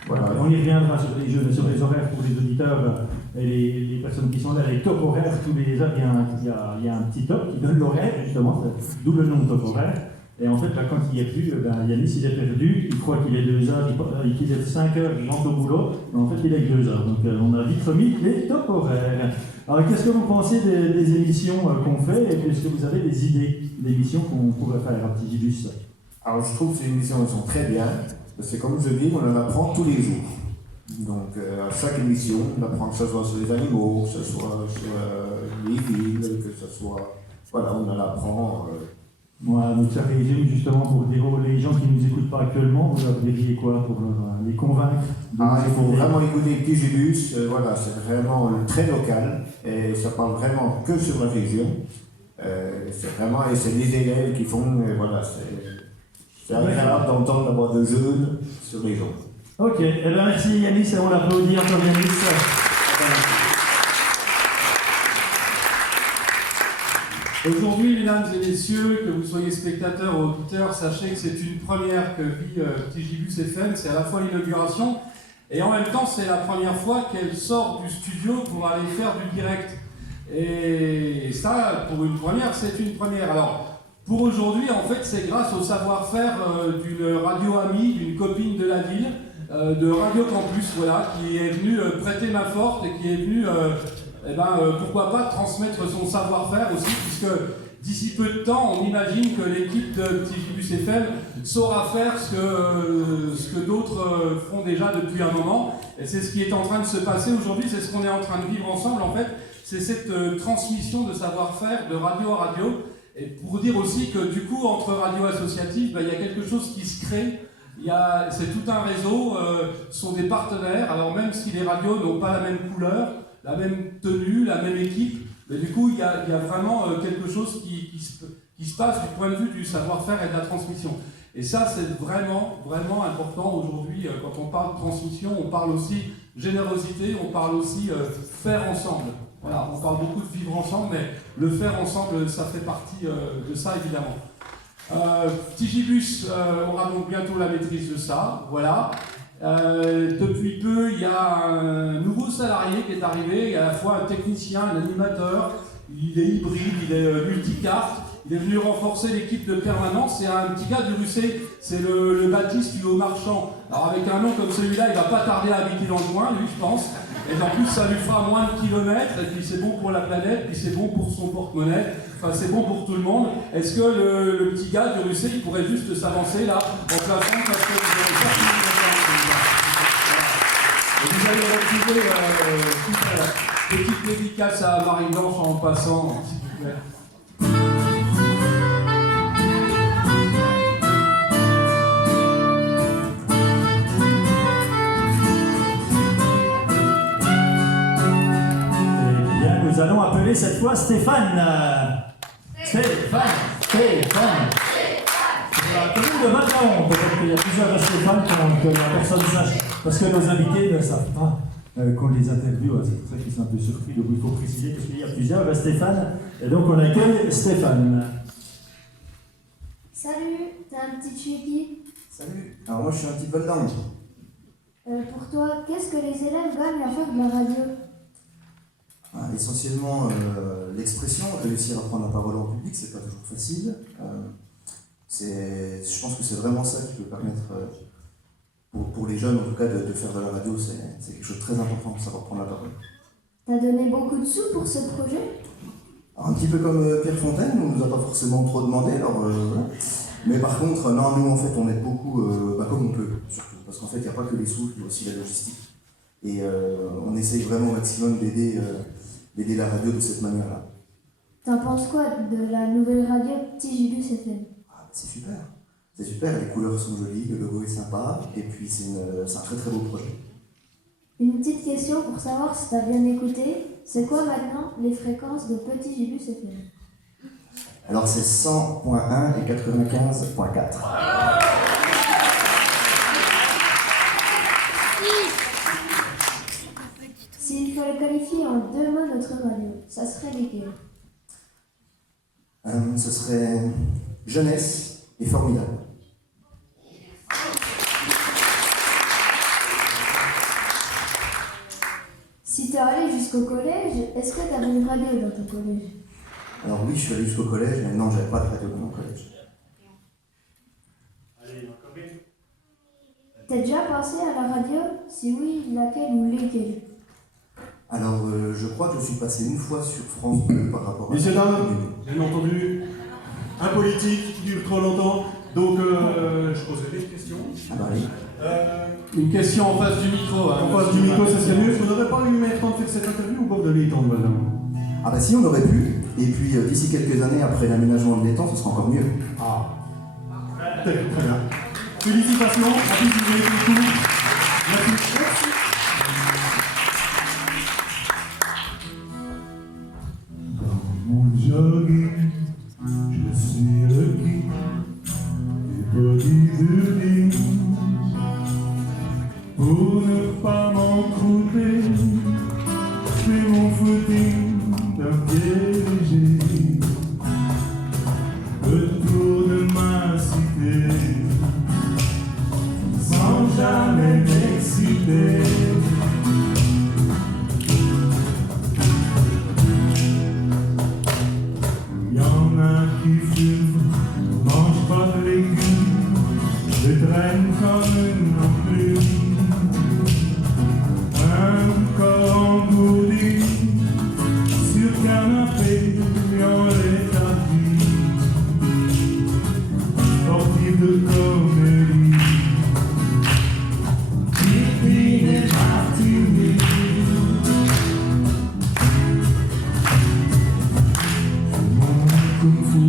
voilà. On y reviendra sur les jeux, sur les horaires pour les auditeurs et les personnes qui sont là, les top horaires. Tous les heures, il y a un petit top qui donne l'horaire, justement, d'où le nom de top horaire. Et en fait, là, quand il n'y est plus, Yanis, il est perdu, il croit qu'il est 2 heures, il quitte 5 heures, il rentre au boulot, mais en fait, il est que 2 heures. Donc, on a vite remis les top horaires. Alors, qu'est-ce que vous pensez des émissions qu'on fait, et puis est-ce que vous avez des idées d'émissions qu'on pourrait faire à Petit Gibus? Alors, je trouve que ces émissions, elles sont très bien, parce que comme je dis, on en apprend tous les jours. Donc, à chaque émission, on apprend que ce soit sur les animaux, que ce soit sur les villes, que ce soit... Voilà, on en apprend... Voilà, donc ça résume justement pour dire aux les gens qui ne nous écoutent pas actuellement, vous leur diriez quoi pour les convaincre? Il faut vraiment écouter Petit Gibus, voilà, c'est vraiment très local et ça parle vraiment que sur la région. C'est vraiment, et c'est les élèves qui font, voilà, c'est agréable d'entendre la voix de jeunes sur les gens. Ok, eh bien merci Yanis, et on l'applaudit encore Yanis. Aujourd'hui, mesdames et messieurs, que vous soyez spectateurs ou auditeurs, sachez que c'est une première que vit Petit Gibus FM. C'est à la fois l'inauguration et en même temps, c'est la première fois qu'elle sort du studio pour aller faire du direct. Et ça, pour une première, c'est une première. Alors, pour aujourd'hui, en fait, c'est grâce au savoir-faire d'une radio amie, d'une copine de la ville, de Radio Campus, voilà, qui est venue prêter main forte et qui est venue... pourquoi pas transmettre son savoir-faire aussi, puisque d'ici peu de temps, on imagine que l'équipe de Petit Gibus FM saura faire ce que d'autres font déjà depuis un moment. Et c'est ce qui est en train de se passer aujourd'hui, c'est ce qu'on est en train de vivre ensemble en fait. C'est cette transmission de savoir-faire de radio à radio. Et pour dire aussi que du coup, entre radios associatives, il y a quelque chose qui se crée. C'est tout un réseau, ce sont des partenaires. Alors même si les radios n'ont pas la même couleur, la même tenue, la même équipe, mais du coup il y a vraiment quelque chose qui se passe du point de vue du savoir-faire et de la transmission. Et ça c'est vraiment, vraiment important aujourd'hui. Quand on parle de transmission, on parle aussi générosité, on parle aussi faire ensemble. Voilà, on parle beaucoup de vivre ensemble, mais le faire ensemble, ça fait partie de ça évidemment. Petit Gibus aura donc bientôt la maîtrise de ça, voilà. Depuis peu, il y a un nouveau salarié qui est arrivé, il y a à la fois un technicien, un animateur, il est hybride, il est multicarte, il est venu renforcer l'équipe de permanence, c'est un petit gars du Russet, c'est le Baptiste du Haut-Marchand. Alors avec un nom comme celui-là, il va pas tarder à habiter dans le coin, lui je pense, et en plus ça lui fera moins de kilomètres, et puis c'est bon pour la planète, puis c'est bon pour son porte-monnaie, enfin c'est bon pour tout le monde. Est-ce que le petit gars du Russet, il pourrait juste s'avancer là, en plein fond, parce que vous avez pas fini de vous allez retrouver petite dédicace à Marie-Blanche en passant, s'il vous plaît. Eh bien, nous allons appeler cette fois Stéphane. Stéphane. La commune de Val-d'Aon, peut-être qu'il y a plusieurs Stéphane que la personne sache, parce que nos invités ne savent pas qu'on les interviewe, c'est pour ça qu'ils sont un peu surpris, donc il faut préciser parce qu'il y a plusieurs Stéphane, et donc on accueille Stéphane. Salut, t'es un petit chiqui. Salut, alors moi je suis un petit Val-d'Aon. Pour toi, qu'est-ce que les élèves gagnent à faire de la radio? Essentiellement l'expression, réussir à prendre la parole en public, c'est pas toujours facile. Je pense que c'est vraiment ça qui peut permettre, pour les jeunes en tout cas, de faire de la radio, c'est quelque chose de très important pour savoir prendre la parole. T'as donné beaucoup de sous pour ce projet? Alors, un petit peu comme Pierre Fontaine, on nous a pas forcément trop demandé, voilà. Mais par contre, non, nous en fait on aide beaucoup comme on peut, surtout, parce qu'en fait il n'y a pas que les sous, il y a aussi la logistique. Et on essaye vraiment au maximum d'aider la radio de cette manière-là. T'en penses quoi de la nouvelle radio Tigibus FM? C'est super, les couleurs sont jolies, le logo est sympa, et puis c'est un très très beau projet. Une petite question pour savoir si t'as bien écouté, c'est quoi maintenant les fréquences de Petit Gibus FM? Alors c'est 100.1 et 95.4. S'il fallait qualifier en 2 mots notre radio, ça serait lesquels? Ce serait jeunesse et formidable. Si t'es allé jusqu'au collège, est-ce que t'avais une radio dans ton collège? Alors oui, je suis allé jusqu'au collège, mais non, j'avais pas de radio dans mon collège. T'as déjà pensé à la radio? Si oui, laquelle ou lesquelles? Alors, je crois que je suis passé une fois sur France 2 par rapport à... Messieurs, dames, bien entendu, un politique qui dure trop longtemps, donc je poserai des questions. Ah bah oui. Une question en face du micro. En face du micro, ça serait mieux. Vous n'aurez pas eu le meilleur temps de faire cette interview ou pas? Vous avez eu le temps de Ah bah si, on aurait pu. Et puis d'ici quelques années, après l'aménagement de l'étang, ce sera encore mieux. Ah. Très bien. Félicitations, à tous vous avez fait le coup. Merci. Mon jogging, je suis requis des bodybuilding pour ne pas m'encrouper. Je fais mon footing d'un pied léger autour de ma cité sans jamais m'exciter. Qui fume, mange pas de légumes, je traîne comme une enclume, un corps engourdi, sur canapé en léthargie, sportif de comédie, Pippin et Martini. Kung Fu,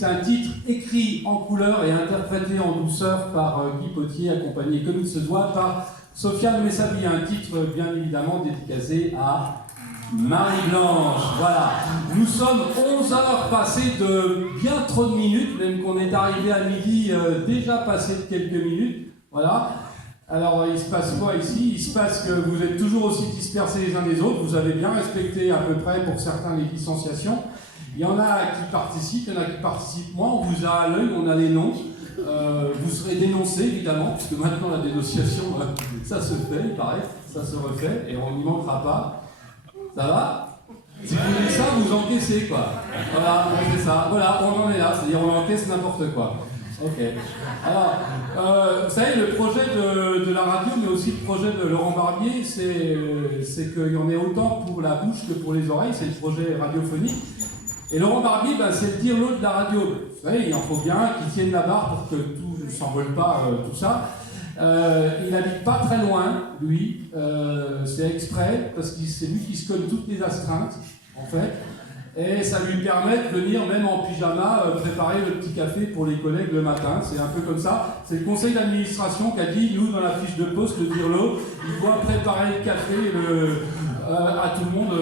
c'est un titre écrit en couleur et interprété en douceur par Guy Potier, accompagné comme il se doit par Sofiane Messabi, un titre bien évidemment dédicacé à Marie-Blanche. Voilà, nous sommes 11 heures passées de bien trop de minutes, même qu'on est arrivé à midi, déjà passé de quelques minutes. Voilà. Alors, il se passe quoi ici? Il se passe que vous êtes toujours aussi dispersés les uns des autres, vous avez bien respecté à peu près pour certains les distanciations. Il y en a qui participent, il y en a qui participent moins, on vous a à l'œil, on a les noms. Vous serez dénoncés évidemment, puisque maintenant la dénonciation, ça se fait, il paraît, ça se refait, et on n'y manquera pas. Ça va? Si vous voulez ça, vous encaissez quoi. Voilà, c'est ça. Voilà, on en est là, c'est-à-dire on encaisse n'importe quoi. Ok. Alors, vous savez, le projet de la radio, mais aussi le projet de Laurent Barbier, c'est qu'il y en ait autant pour la bouche que pour les oreilles, c'est le projet radiophonique. Et Laurent Barbier, c'est le dire-l'eau de la radio. Vous savez, il en faut bien qu'il tienne la barre pour que tout ne s'envole pas, tout ça. Il n'habite pas très loin, lui. C'est exprès, parce que c'est lui qui se colle toutes les astreintes, en fait. Et ça lui permet de venir, même en pyjama, préparer le petit café pour les collègues le matin. C'est un peu comme ça. C'est le conseil d'administration qui a dit, nous, dans la fiche de poste, le dire-l'eau, il doit préparer le café à tout le monde,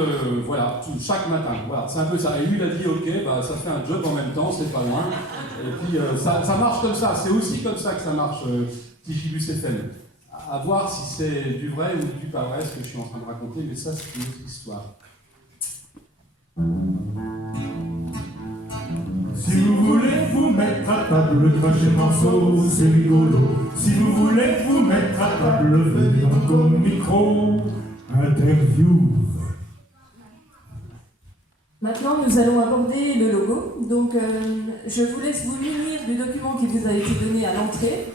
voilà, chaque matin. Voilà, c'est un peu ça. Et lui, il a dit, ok, ça fait un job en même temps, c'est pas loin. Et puis, ça marche comme ça. C'est aussi comme ça que ça marche, TJBus FM. À voir si c'est du vrai ou du pas vrai, ce que je suis en train de raconter, mais ça, c'est une autre histoire. Si vous voulez vous mettre à table, crachez morceau, c'est rigolo. Si vous voulez vous mettre à table, venez donc au micro. Interview. Maintenant, nous allons aborder le logo. Donc, je vous laisse vous munir du document qui vous a été donné à l'entrée.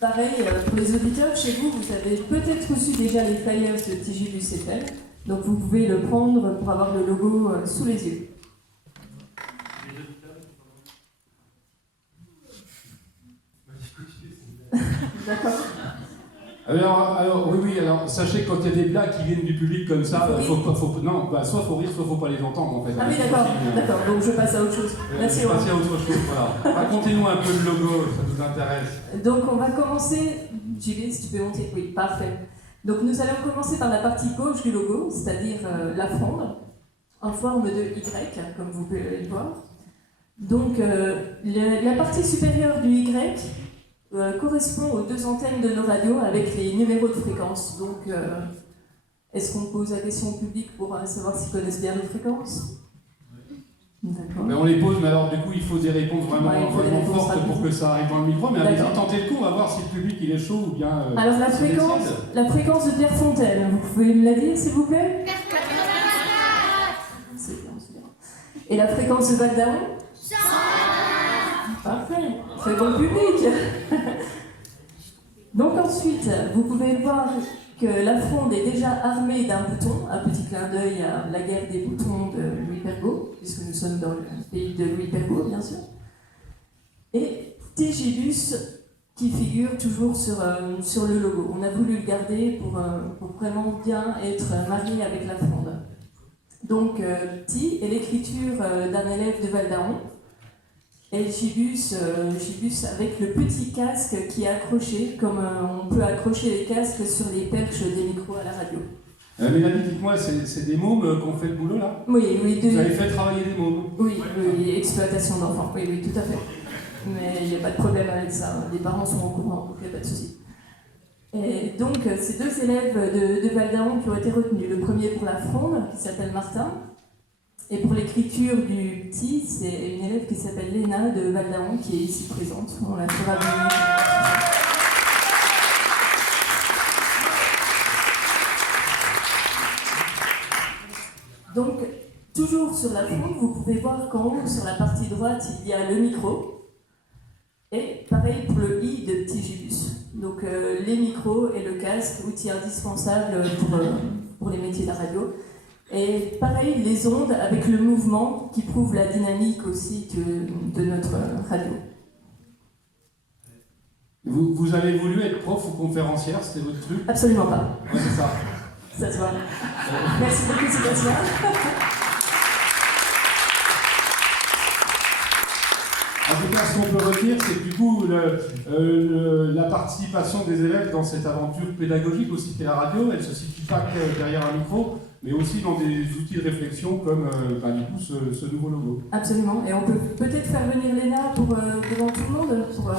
Pareil, pour les auditeurs, chez vous, vous avez peut-être reçu déjà les flyers de TJBus FM. Donc, vous pouvez le prendre pour avoir le logo sous les yeux. D'accord. Alors, oui, alors, sachez que quand il y a des blagues qui viennent du public comme ça, soit faut rire, soit faut pas les entendre en fait. Ah oui, d'accord, donc je passe à autre chose. Merci. Passer à autre chose, voilà. Racontez-nous un peu le logo, ça nous intéresse. Donc on va commencer, JB, si tu peux monter, oui, parfait. Donc nous allons commencer par la partie gauche du logo, c'est-à-dire la fronde, en forme de Y, comme vous pouvez le voir. Donc la partie supérieure du Y correspond aux deux antennes de nos radios avec les numéros de fréquence. Donc, est-ce qu'on pose la question au public pour savoir s'ils connaissent bien nos fréquences? D'accord. Mais on les pose, mais alors du coup, il faut des réponses vraiment, vraiment fortes pour que ça arrive dans le micro. Mais allez-y, tentez le coup, on va voir si le public il est chaud ou bien. Alors, la fréquence de Pierrefontaine, vous pouvez me la dire, s'il vous plaît? C'est bien, c'est bien. Et la fréquence de Val d'Aon? Parfait, très bon public. Donc ensuite, vous pouvez voir que la fronde est déjà armée d'un bouton, un petit clin d'œil à la guerre des boutons de Louis Pergaud, puisque nous sommes dans le pays de Louis Pergaud, bien sûr. Et TJBus qui figure toujours sur le logo. On a voulu le garder pour vraiment bien être marié avec la fronde. Donc T est l'écriture d'un élève de Val d'Aon. Et JBus avec le petit casque qui est accroché, comme on peut accrocher les casques sur les perches des micros à la radio. Mélanie, dites-moi, c'est des mômes qui ont fait le boulot là? Oui. Vous avez fait travailler des mômes? Oui, exploitation d'enfants, oui, tout à fait. Mais il n'y a pas de problème avec ça, les parents sont au courant, donc il n'y a pas de souci. Et donc, ces deux élèves de Val d'Aon qui ont été retenus. Le premier pour la fronde, qui s'appelle Martin. Et pour l'écriture du petit, c'est une élève qui s'appelle Léna de Val d'Aon qui est ici présente. On la fera venir. Donc, toujours sur la fronde, vous pouvez voir qu'en haut, sur la partie droite, il y a le micro. Et pareil pour le I de TJBus. Donc, les micros et le casque, outils indispensables pour les métiers de la radio. Et pareil, les ondes avec le mouvement qui prouve la dynamique aussi de notre radio. Vous avez voulu être prof ou conférencière, c'était votre truc? Absolument pas. Ouais, c'est ça. Ça se voit. Merci beaucoup, Sébastien. En tout cas, ce qu'on peut retenir, c'est que du coup, la participation des élèves dans cette aventure pédagogique aussi qu'est la radio, elle ne se situe pas que derrière un micro, mais aussi dans des outils de réflexion comme du coup, ce nouveau logo. Absolument, et on peut peut-être faire venir Léna devant tout le monde pour la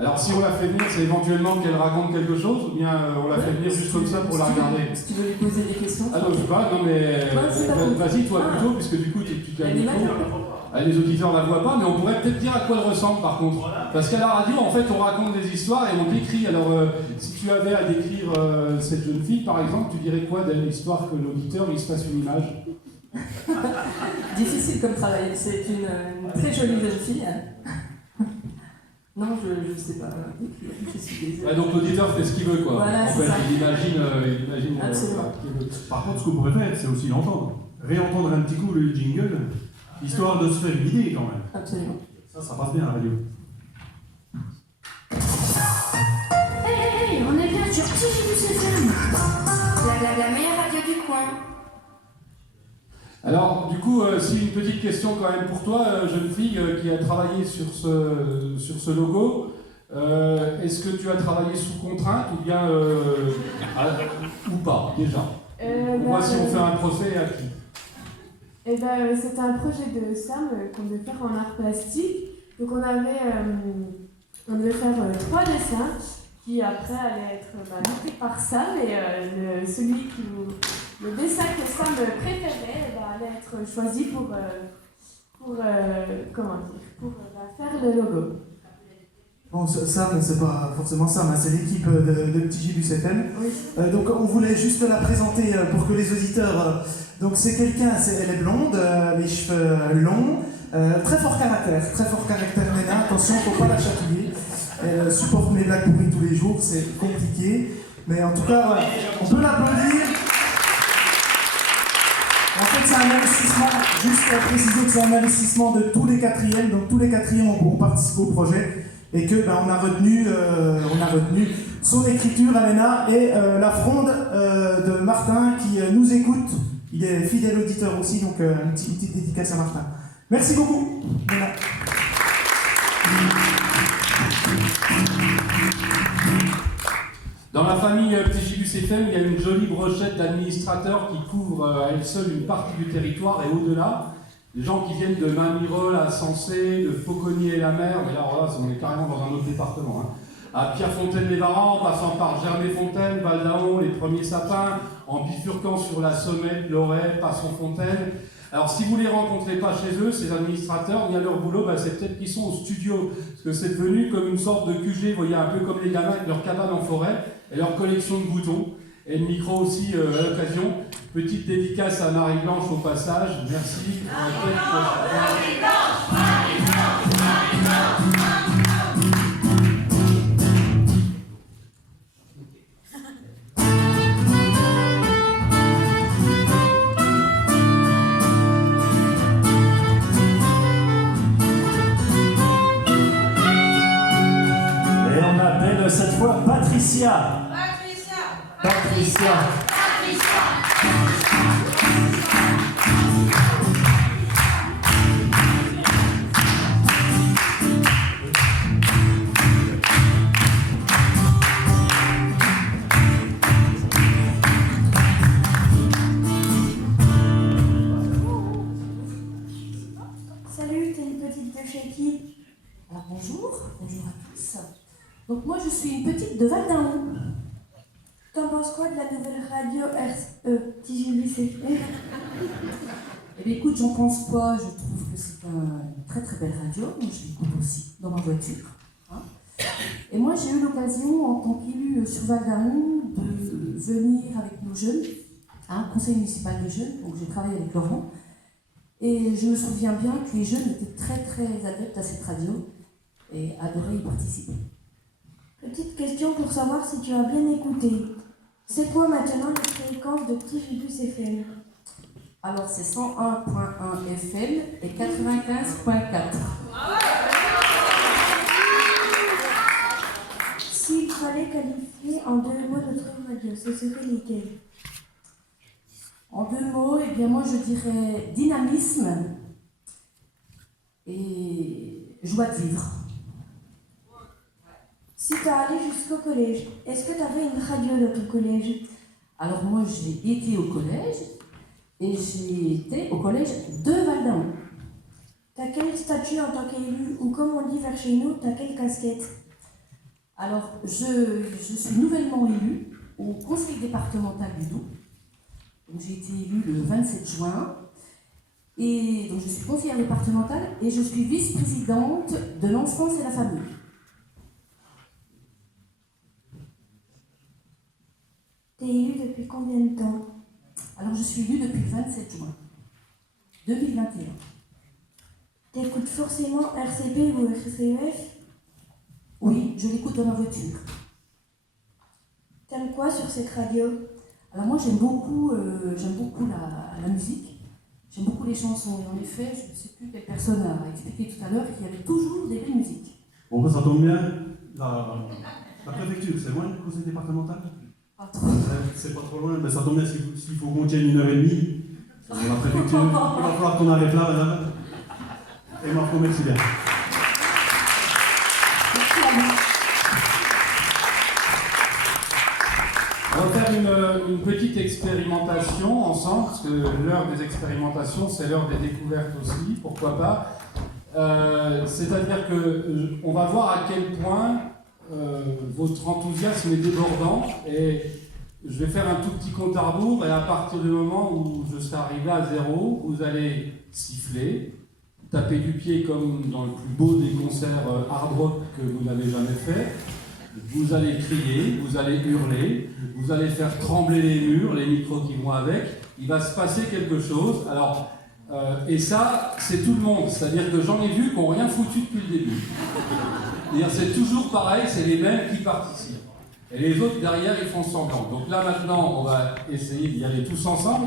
Alors si on la fait venir, c'est éventuellement qu'elle raconte quelque chose, ou bien on la fait venir juste comme ça pour la regarder. Si tu veux lui poser des questions. Ah non, je sais pas, non mais vas-y toi plutôt, puisque du coup tu as le micro. Les auditeurs ne la voient pas, mais on pourrait peut-être dire à quoi elle ressemble par contre. Parce qu'à la radio, en fait, on raconte des histoires et on décrit. Alors, si tu avais à décrire cette jeune fille, par exemple, tu dirais quoi d'elle, histoire que l'auditeur il se fasse une image? Difficile comme travail, c'est une très jolie jeune fille. Non, je sais pas. Je suis désolée. Donc l'auditeur fait ce qu'il veut, quoi. Voilà, en fait, ça. il imagine Absolument. Par contre, ce qu'on pourrait faire, c'est aussi l'entendre. Réentendre un petit coup le jingle, histoire de se faire une idée quand même. Absolument. Ça passe bien à la radio. Hey, on est bien sur TGBus FM, la meilleure radio du coin. Alors, du coup, si une petite question quand même pour toi, jeune fille qui a travaillé sur ce logo, est-ce que tu as travaillé sous contrainte ou bien ou pas déjà? Moi, si on fait un procès à qui? C'était un projet de Sam qu'on devait faire en art plastique. Donc on devait faire 3 dessins qui après allaient être montés par Sam et le dessin que Sam préférait allait être choisi pour faire le logo. Bon, Sam, c'est pas forcément Sam, c'est l'équipe de TGBus FM. Oui. Donc on voulait juste la présenter pour que les auditeurs... donc c'est quelqu'un, elle est blonde, les cheveux longs, très fort caractère Léna, attention, faut pas la chatouiller. Elle supporte mes blagues pourries tous les jours, c'est compliqué. Mais en tout cas, voilà, on peut l'applaudir. En fait, c'est un investissement, juste à préciser que c'est un investissement de tous les quatrièmes, donc tous les quatrièmes ont participé au projet. Et que on a retenu son écriture, Léna, et la fronde de Martin qui nous écoute. Il est fidèle auditeur aussi, donc une petite dédicace à Martin. Merci beaucoup, Léna. Dans la famille TGBus FM, il y a une jolie brochette d'administrateurs qui couvre à elle seule une partie du territoire et au-delà. Des gens qui viennent de Mamirol à Sensé, de Fauconnier-et-la-Mer, mais là, on est carrément dans un autre département. À Pierrefontaine-les-Varans, en passant par Germay-Fontaine, Val-d'Aon, les premiers sapins, en bifurquant sur la Sommette, Lorette, Passon-Fontaine. Alors, si vous ne les rencontrez pas chez eux, ces administrateurs, bien leur boulot, c'est peut-être qu'ils sont au studio. Parce que c'est devenu comme une sorte de QG, vous voyez, un peu comme les gamins avec leur cabane en forêt et leur collection de boutons. Et le micro aussi à l'occasion. Petite dédicace à Marie-Blanche au passage. Merci. Et on appelle cette fois Patricia. Patricia. Salut, t'es une petite de chez qui? Alors bonjour à tous. Donc moi je suis une petite de Val-d'Aon. T'en penses quoi de la nouvelle radio TGBus FM? Eh bien écoute, j'en pense quoi? Je trouve que c'est une très très belle radio. Moi je l'écoute aussi dans ma voiture. Et moi j'ai eu l'occasion en tant qu'élue sur Val-d'Aon de venir avec nos jeunes, conseil municipal des jeunes, donc j'ai travaillé avec Laurent. Et je me souviens bien que les jeunes étaient très très adeptes à cette radio et adoraient y participer. Petite question pour savoir si tu as bien écouté. C'est quoi maintenant les fréquences de TGBus FM? Alors c'est 101.1 FM et 95.4. Si fallait qualifier en 2 mots notre radio, ce serait lesquels? En 2 mots, eh bien moi je dirais dynamisme et joie de vivre. Si tu as allé jusqu'au collège, est-ce que tu avais une radio dans ton collège? Alors moi j'ai été au collège et j'ai été au collège de Val-d'Aon. T'as quel statut en tant qu'élu, ou comme on dit vers chez nous, t'as quelle casquette? Alors je suis nouvellement élue au conseil départemental du Doubs. Donc j'ai été élue le 27 juin. Et donc je suis conseillère départementale et je suis vice-présidente de l'enfance et la famille. T'es élue depuis combien de temps? Alors je suis élue depuis le 27 juin 2021. T'écoutes forcément RCP ou RCEF? Oui, je l'écoute dans ma voiture. T'aimes quoi sur cette radio? Alors moi j'aime beaucoup la musique, j'aime beaucoup les chansons, et en effet, je ne sais plus quelle personne a expliqué tout à l'heure qu'il y avait toujours des belles musiques. Bon, ça tombe bien, la préfecture, c'est loin du conseil départemental? Pas trop. C'est pas trop loin, mais ça tombe bien s'il faut qu'on tienne 1h30 dans la préfecture. Il va falloir qu'on arrive là, madame. Et Marco, merci bien. On va faire une petite expérimentation ensemble, parce que l'heure des expérimentations, c'est l'heure des découvertes aussi, pourquoi pas. C'est-à-dire qu'on va voir à quel point votre enthousiasme est débordant, et je vais faire un tout petit compte à rebours, et à partir du moment où je serai arrivé à 0, vous allez siffler, taper du pied comme dans le plus beau des concerts hard rock que vous n'avez jamais fait. Vous allez crier, vous allez hurler, vous allez faire trembler les murs, les micros qui vont avec. Il va se passer quelque chose. Alors, et ça, c'est tout le monde. C'est-à-dire que j'en ai vu qui n'ont rien foutu depuis le début. C'est-à-dire c'est toujours pareil, c'est les mêmes qui participent. Et les autres derrière, ils font semblant. Donc là maintenant, on va essayer d'y aller tous ensemble.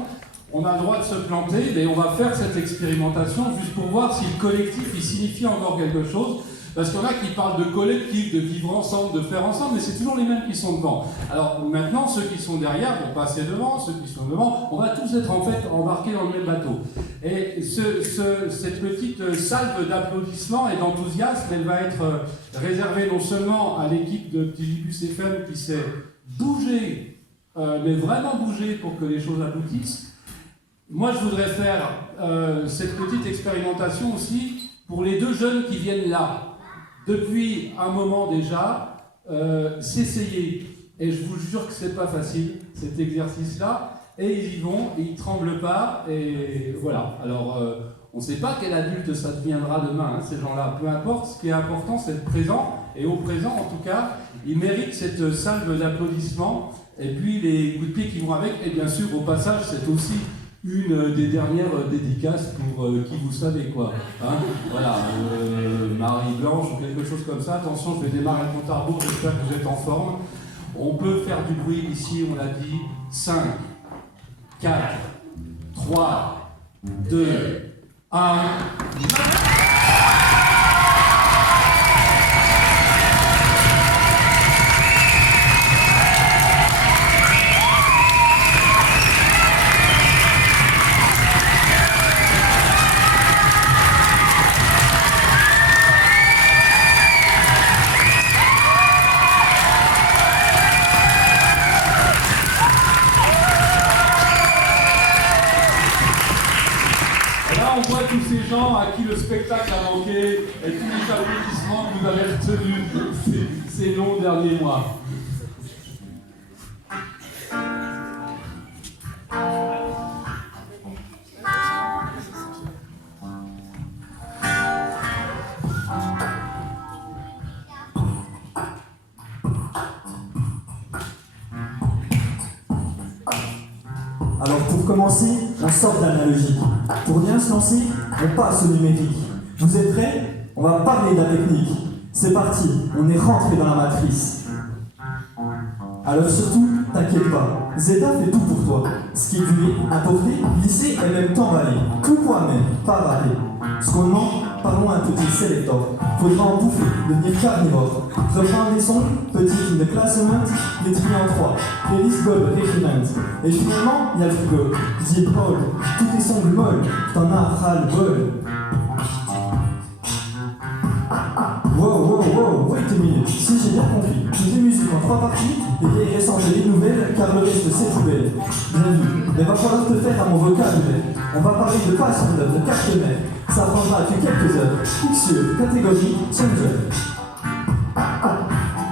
On a le droit de se planter, mais on va faire cette expérimentation juste pour voir si le collectif il signifie encore quelque chose. Parce qu'il y en a qui parlent de collectif, de vivre ensemble, de faire ensemble, mais c'est toujours les mêmes qui sont devant. Alors maintenant, ceux qui sont derrière vont passer devant, ceux qui sont devant, on va tous être en fait embarqués dans le même bateau. Et cette petite salve d'applaudissements et d'enthousiasme, elle va être réservée non seulement à l'équipe de Tigibus FM qui s'est bougée, mais vraiment bougée pour que les choses aboutissent. Moi, je voudrais faire cette petite expérimentation aussi pour les 2 jeunes qui viennent là. Depuis un moment déjà, s'essayer. Et je vous jure que c'est pas facile, cet exercice-là. Et ils y vont, et ils tremblent pas, et voilà. Alors, on ne sait pas quel adulte ça deviendra demain, hein, ces gens-là. Peu importe, ce qui est important, c'est d'être présent. Et au présent, en tout cas, ils méritent cette salve d'applaudissements. Et puis, les coups de pied qui vont avec. Et bien sûr, au passage, c'est aussi une des dernières dédicaces pour qui vous savez quoi. Hein, voilà, Marie-Blanche ou quelque chose comme ça. Attention, je vais démarrer le compte à rebours, j'espère que vous êtes en forme. On peut faire du bruit ici, on l'a dit. 5, 4, 3, 2, 1. Tous ces gens à qui le spectacle a manqué et tous les applaudissements que vous avez retenus ces longs derniers mois. Alors pour commencer, on sort de l'analogique. Pour bien se lancer, on passe au numérique. Vous êtes prêts? On va parler de la technique. C'est parti, on est rentré dans la matrice. Alors surtout, t'inquiète pas, Zeta fait tout pour toi. Skiduler, apporter, glisser et même t'emballer. Tout toi-même, pas rater. Ce qu'on demande, parlons un petit Selector. Faudra en bouffer, devenir carnivore. Reprendre les sons, petit in the classement, les trier en 3. Playlist gold, refinement. Et finalement, il y a le frigo. Deep Hall, tous les sons du molle, t'en as ras le bol. Wow, wait a minute. Si j'ai bien compris, toutes les musiques en 3 parties, les vieilles récentes et les nouvelles, car le reste c'est poubelle. Bien vu, mais va falloir te faire à mon vocabulaire. On va parler de passion, de carte mère. Ça prendra que quelques heures. Xieux, catégorie, changer.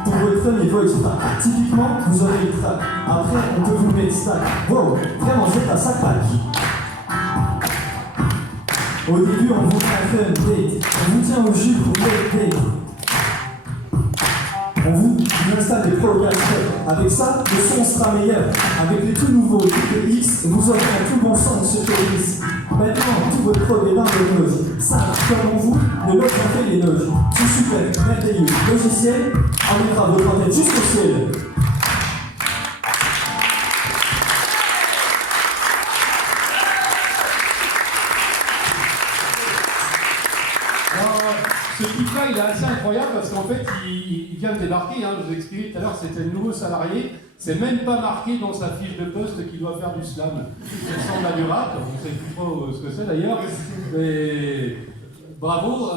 Pour votre premier voice track, typiquement, vous aurez le track. Après, on peut vous mettre stack. Wow, vraiment, c'est à ça claque. Au début, on vous fait un fun date. On vous tient au jus pour date. On vous installe des programmateurs. Avec ça, le son sera meilleur. Avec les tout nouveaux X, vous aurez un tout bon son sur X. Maintenant, tout votre prog est dans le notes. Ça, comme on vous, le lot en fait les notes. C'est super, merveilleux. Logiciel, emmènera votre tête jusqu'au ciel. Ce type-là, il est assez incroyable parce qu'en fait, il vient de débarquer. Hein, je vous ai expliqué tout à l'heure, c'était le nouveau salarié. C'est même pas marqué dans sa fiche de poste qu'il doit faire du slam. Il ressemble à du rap, on ne sait plus trop ce que c'est d'ailleurs. Mais bravo.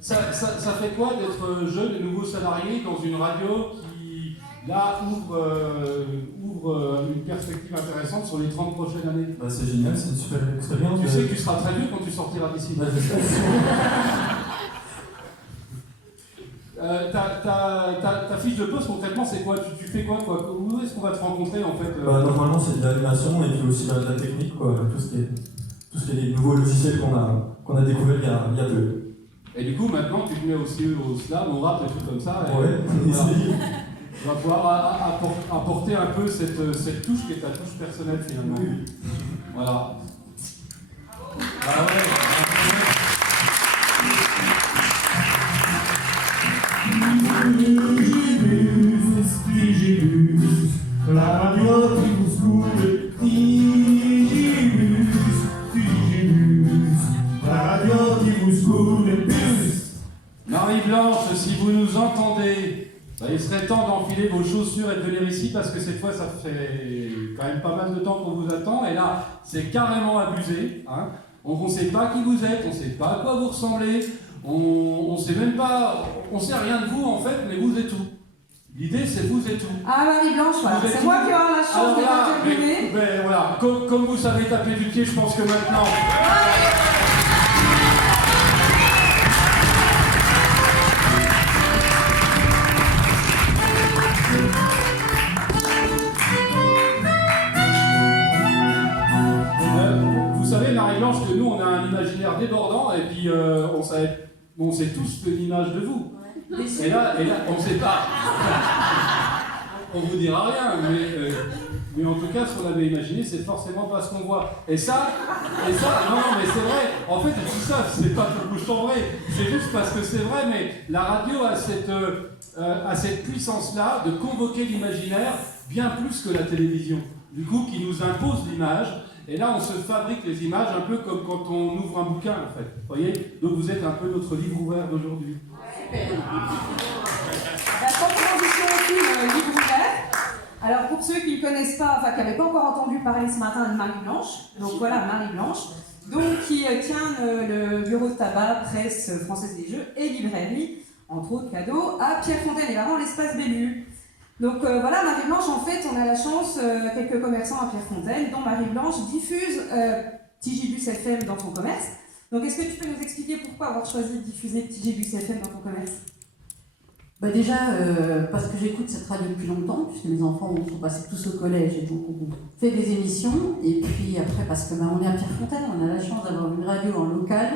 Ça fait quoi d'être jeune et nouveau salarié dans une radio qui, là, ouvre une perspective intéressante sur les 30 prochaines années? Bah, c'est génial, c'est une super expérience. Tu sais que tu seras très vieux quand tu sortiras d'ici. Ta fiche de poste, concrètement, c'est quoi? Tu fais quoi? Où est-ce qu'on va te rencontrer en fait? Normalement, c'est de l'animation et puis aussi de la technique, quoi. Tout ce qui est les nouveaux logiciels qu'on a découvert il y a peu. Et du coup, maintenant, tu te mets aussi au slam, au rap, des trucs comme ça. Ouais, voilà. Tu vas pouvoir apporter un peu cette touche qui est ta touche personnelle finalement. Oui. Voilà. Ah ouais. La radio qui vous saoule, Tigibus, la radio qui vous saoule, bus. Marie-Blanche, si vous nous entendez, il serait temps d'enfiler vos chaussures et de venir ici parce que cette fois ça fait quand même pas mal de temps qu'on vous attend et là c'est carrément abusé. Hein. On ne sait pas qui vous êtes, on ne sait pas à quoi vous ressemblez, on sait même pas, on sait rien de vous en fait, mais vous êtes tout. L'idée c'est vous et tout. Ah Marie-Blanche, voilà. C'est moi qui aurai la chance de t'interviewer. Mais voilà, comme vous savez taper du pied, je pense que maintenant... Vous savez Marie-Blanche que nous on a un imaginaire débordant et puis on sait tous l'image de vous. Et là, on ne sait pas. On vous dira rien, mais en tout cas, ce qu'on avait imaginé, c'est forcément pas ce qu'on voit. Et ça, non, mais c'est vrai. En fait, tout ça, c'est pas pour vous chambrer. C'est juste parce que c'est vrai, mais la radio a cette puissance-là de convoquer l'imaginaire bien plus que la télévision. Du coup, qui nous impose l'image. Et là, on se fabrique les images un peu comme quand on ouvre un bouquin, en fait. Vous voyez? Donc vous êtes un peu notre livre ouvert d'aujourd'hui. Sans transition aucune, livre ouvert. Alors pour ceux qui ne connaissent pas, enfin qui n'avaient pas encore entendu parler ce matin de Marie-Blanche, donc voilà Marie-Blanche, donc qui tient le bureau de tabac, presse française des jeux et librairie, entre autres cadeaux, à Pierrefontaine et avant l'espace Bellu. Donc voilà, Marie-Blanche, en fait, on a la chance, quelques commerçants à Pierrefontaine, dont Marie-Blanche diffuse Tigibus FM dans son commerce. Donc est-ce que tu peux nous expliquer pourquoi avoir choisi de diffuser Tigibus FM dans ton commerce? Bah déjà, parce que j'écoute cette radio depuis longtemps, puisque mes enfants sont passés tous au collège et donc on fait des émissions. Et puis après, parce que on est à Pierrefontaine, on a la chance d'avoir une radio en local.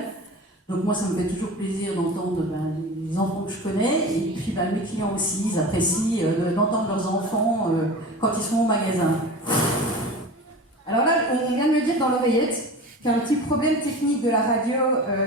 Donc moi, ça me fait toujours plaisir d'entendre les enfants que je connais. Et puis mes clients aussi, ils apprécient d'entendre leurs enfants quand ils sont au magasin. Alors là, on vient de me dire dans l'oreillette qu'il y a un petit problème technique de la radio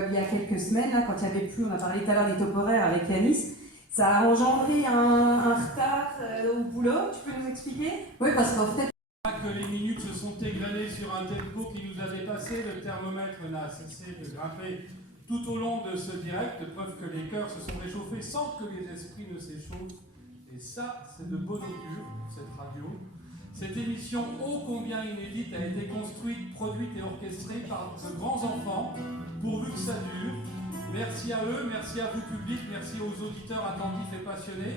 il y a quelques semaines, là, quand il n'y avait plus, on a parlé tout à l'heure des top horaires avec Yanis. Ça a engendré un retard au boulot, tu peux nous expliquer? Oui, parce qu'en fait... Que les minutes se sont égrenées sur un tempo qui nous a dépassé, le thermomètre n'a cessé de grimper tout au long de ce direct, preuve que les cœurs se sont réchauffés sans que les esprits ne s'échauffent. Et ça, c'est de bon augure, cette radio. Cette émission ô combien inédite a été construite, produite et orchestrée par de grands enfants, pourvu que ça dure. Merci à eux, merci à vous public, merci aux auditeurs attentifs et passionnés.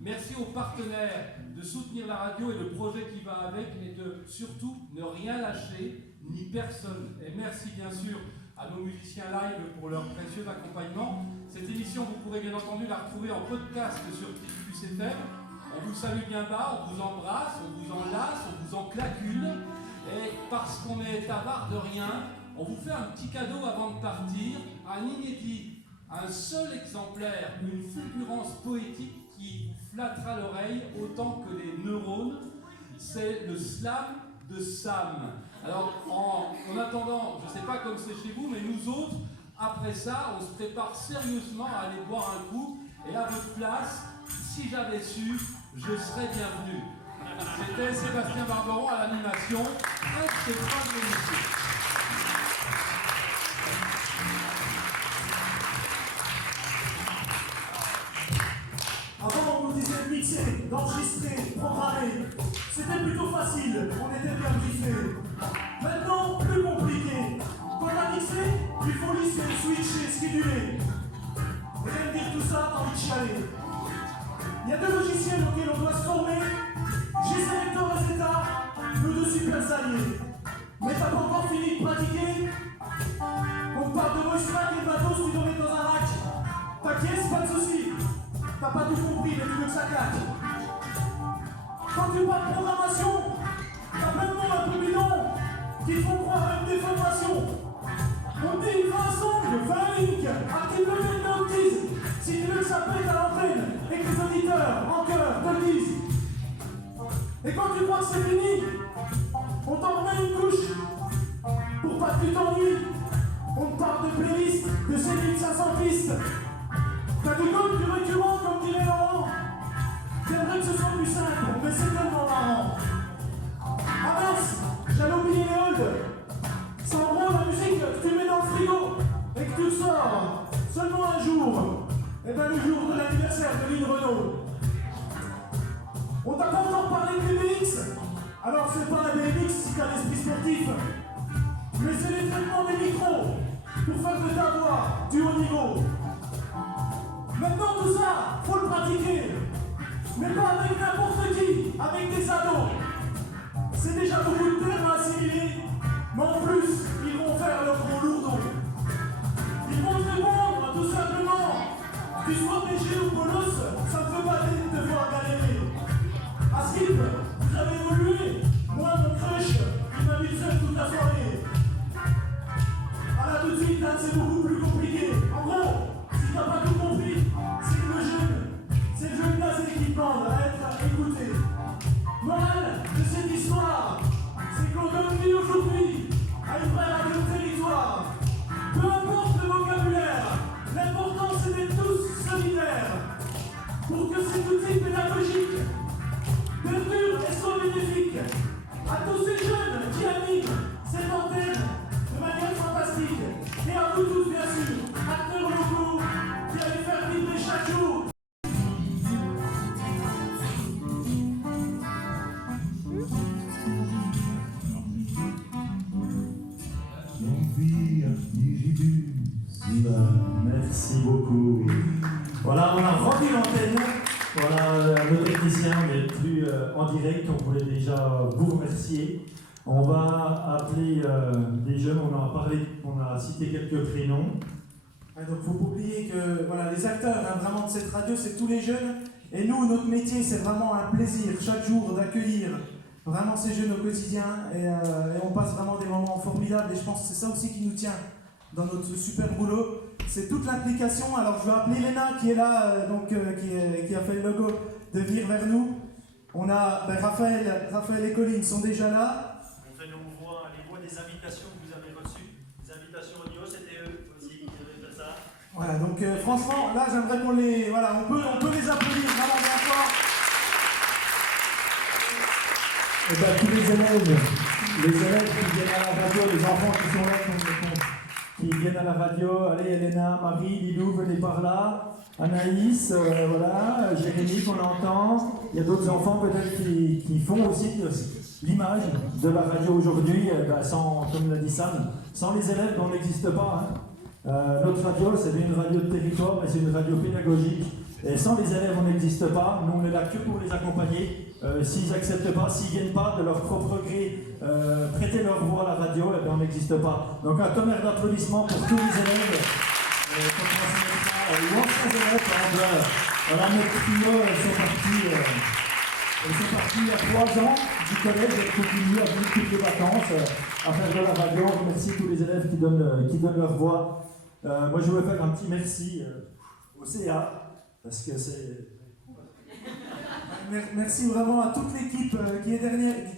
Merci aux partenaires de soutenir la radio et le projet qui va avec et de surtout ne rien lâcher, ni personne. Et merci bien sûr à nos musiciens live pour leur précieux accompagnement. Cette émission, vous pourrez bien entendu la retrouver en podcast sur Ticus FM. On vous salue bien bas, on vous embrasse, on vous enlace, on vous en claque une. Et parce qu'on est avare de rien, on vous fait un petit cadeau avant de partir, un inédit, un seul exemplaire, une fulgurance poétique qui vous flattera l'oreille autant que les neurones. C'est le slam de Sam. Alors, en attendant, je ne sais pas comme c'est chez vous, mais nous autres, après ça, on se prépare sérieusement à aller boire un coup. Et à votre place, si j'avais su, je serais bienvenu. C'était Sébastien Barberon à l'animation. Très fin de l'émission. Avant, on nous disait de mixer, d'enregistrer, programmer. C'était plutôt facile, on était bien briefés. Maintenant, plus compliqué. Quand on a mixé, il faut lisser, switcher, scheduler. Rien de dire tout ça, t'as envie de chialer. Il y a deux logiciels auxquels on doit se former. G-Selector et Zeta, nos deux super alliés. Mais t'as pas encore fini de pratiquer? On te parle de voice track et de matos, tu dois mettre dans un rack. T'inquiète, pas de soucis. T'as pas tout compris, mais tu veux que ça claque. Quand tu parles de programmation, t'as plein de monde un peu bidon qui te font croire à une déformation. On te dit, va un song, va un link, active le mail de notice. Si tu veux que ça pète à l'entraîne et que les auditeurs, en cœur, te le disent. Et quand tu crois que c'est fini, on t'en remet une couche. Pour pas que tu t'ennuies, on te parle de playlist, de 7500 pistes. T'as du code plus récurrent, comme dirait Laurent. J'aimerais que ce soit plus simple, mais c'est tellement marrant. Ah mince, j'avais oublié les holds. C'est en gros la musique que tu mets dans le frigo et que tu sors seulement un jour. Et bien le jour de l'anniversaire de Lynn Renault. On t'a pas encore parlé de BMX. Alors c'est pas la BMX si t'as l'esprit sportif. Mais c'est les traitements des micros pour faire de ta voix du haut niveau. Maintenant tout ça, faut le pratiquer. Mais pas avec n'importe qui, avec des ados. C'est déjà beaucoup de termes à assimiler, mais en plus, ils vont faire leur gros lourdeau. Ils vont te répondre, tout simplement. Tu sois PG ou bolos, ça me fait pas de te voir galérer. À Skip, vous avez évolué. Moi, mon crush, il m'a mis seul toute la soirée. Ah là, tout de suite, c'est beaucoup plus compliqué. En gros, si t'as pas tout compris, c'est le jeune blasé qui demande à être écouté. Morale de cette histoire, c'est qu'on donne vie aujourd'hui à une vraie radio territoire. Peu importe le vocabulaire, l'important c'est d'être tous solidaires. Pour que cet outil pédagogique perdure et soit bénéfique à tous ces jeunes qui animent cette antenne de manière fantastique. Et à vous tous bien sûr, acteurs locaux qui allez faire vibrer chaque jour. Merci beaucoup. Voilà, on a rendu l'antenne. Voilà, nos techniciens, on n'est plus en direct, on voulait déjà vous remercier. On va appeler des jeunes, on en a parlé, on a cité quelques prénoms. Donc il ne faut pas oublier que voilà, les acteurs vraiment de cette radio, c'est tous les jeunes. Et nous, notre métier, c'est vraiment un plaisir chaque jour d'accueillir vraiment ces jeunes au quotidien. Et on passe vraiment des moments formidables. Et je pense que c'est ça aussi qui nous tient dans notre super boulot. C'est toute l'implication. Alors je vais appeler Léna qui est là, qui a fait le logo, de venir vers nous. On a Raphaël et Colline sont déjà là. On fait les voix des invitations que vous avez reçues. Les invitations audio, c'était eux aussi qui avaient fait ça. Voilà, donc franchement, là j'aimerais qu'on les. Voilà, on peut les applaudir vraiment bien fort. Et tous les élèves qui viennent à la radio, les enfants qui sont là, qui qui viennent à la radio. Allez, Elena, Marie, Lilou, venez par là. Anaïs, voilà, Jérémy qu'on entend. Il y a d'autres enfants peut-être qui font aussi l'image de la radio aujourd'hui, sans, comme l'a dit Sam, sans les élèves, on n'existe pas. Notre radio, c'est une radio de territoire, mais c'est une radio pédagogique. Et sans les élèves, on n'existe pas. Nous, on est là que pour les accompagner. S'ils n'acceptent pas, s'ils ne viennent pas de leur propre gré, prêter leur voix à la radio, on n'existe pas. Donc un tonnerre d'applaudissements pour tous les élèves. L'ancien élève, voilà, notre trio, elles sont parties il y a 3 ans du collège, elles continuent à venir toutes les vacances, à faire de la radio. On remercie tous les élèves qui donnent leur voix. Moi, je veux faire un petit merci au CA, parce que c'est... Merci vraiment à toute l'équipe qui est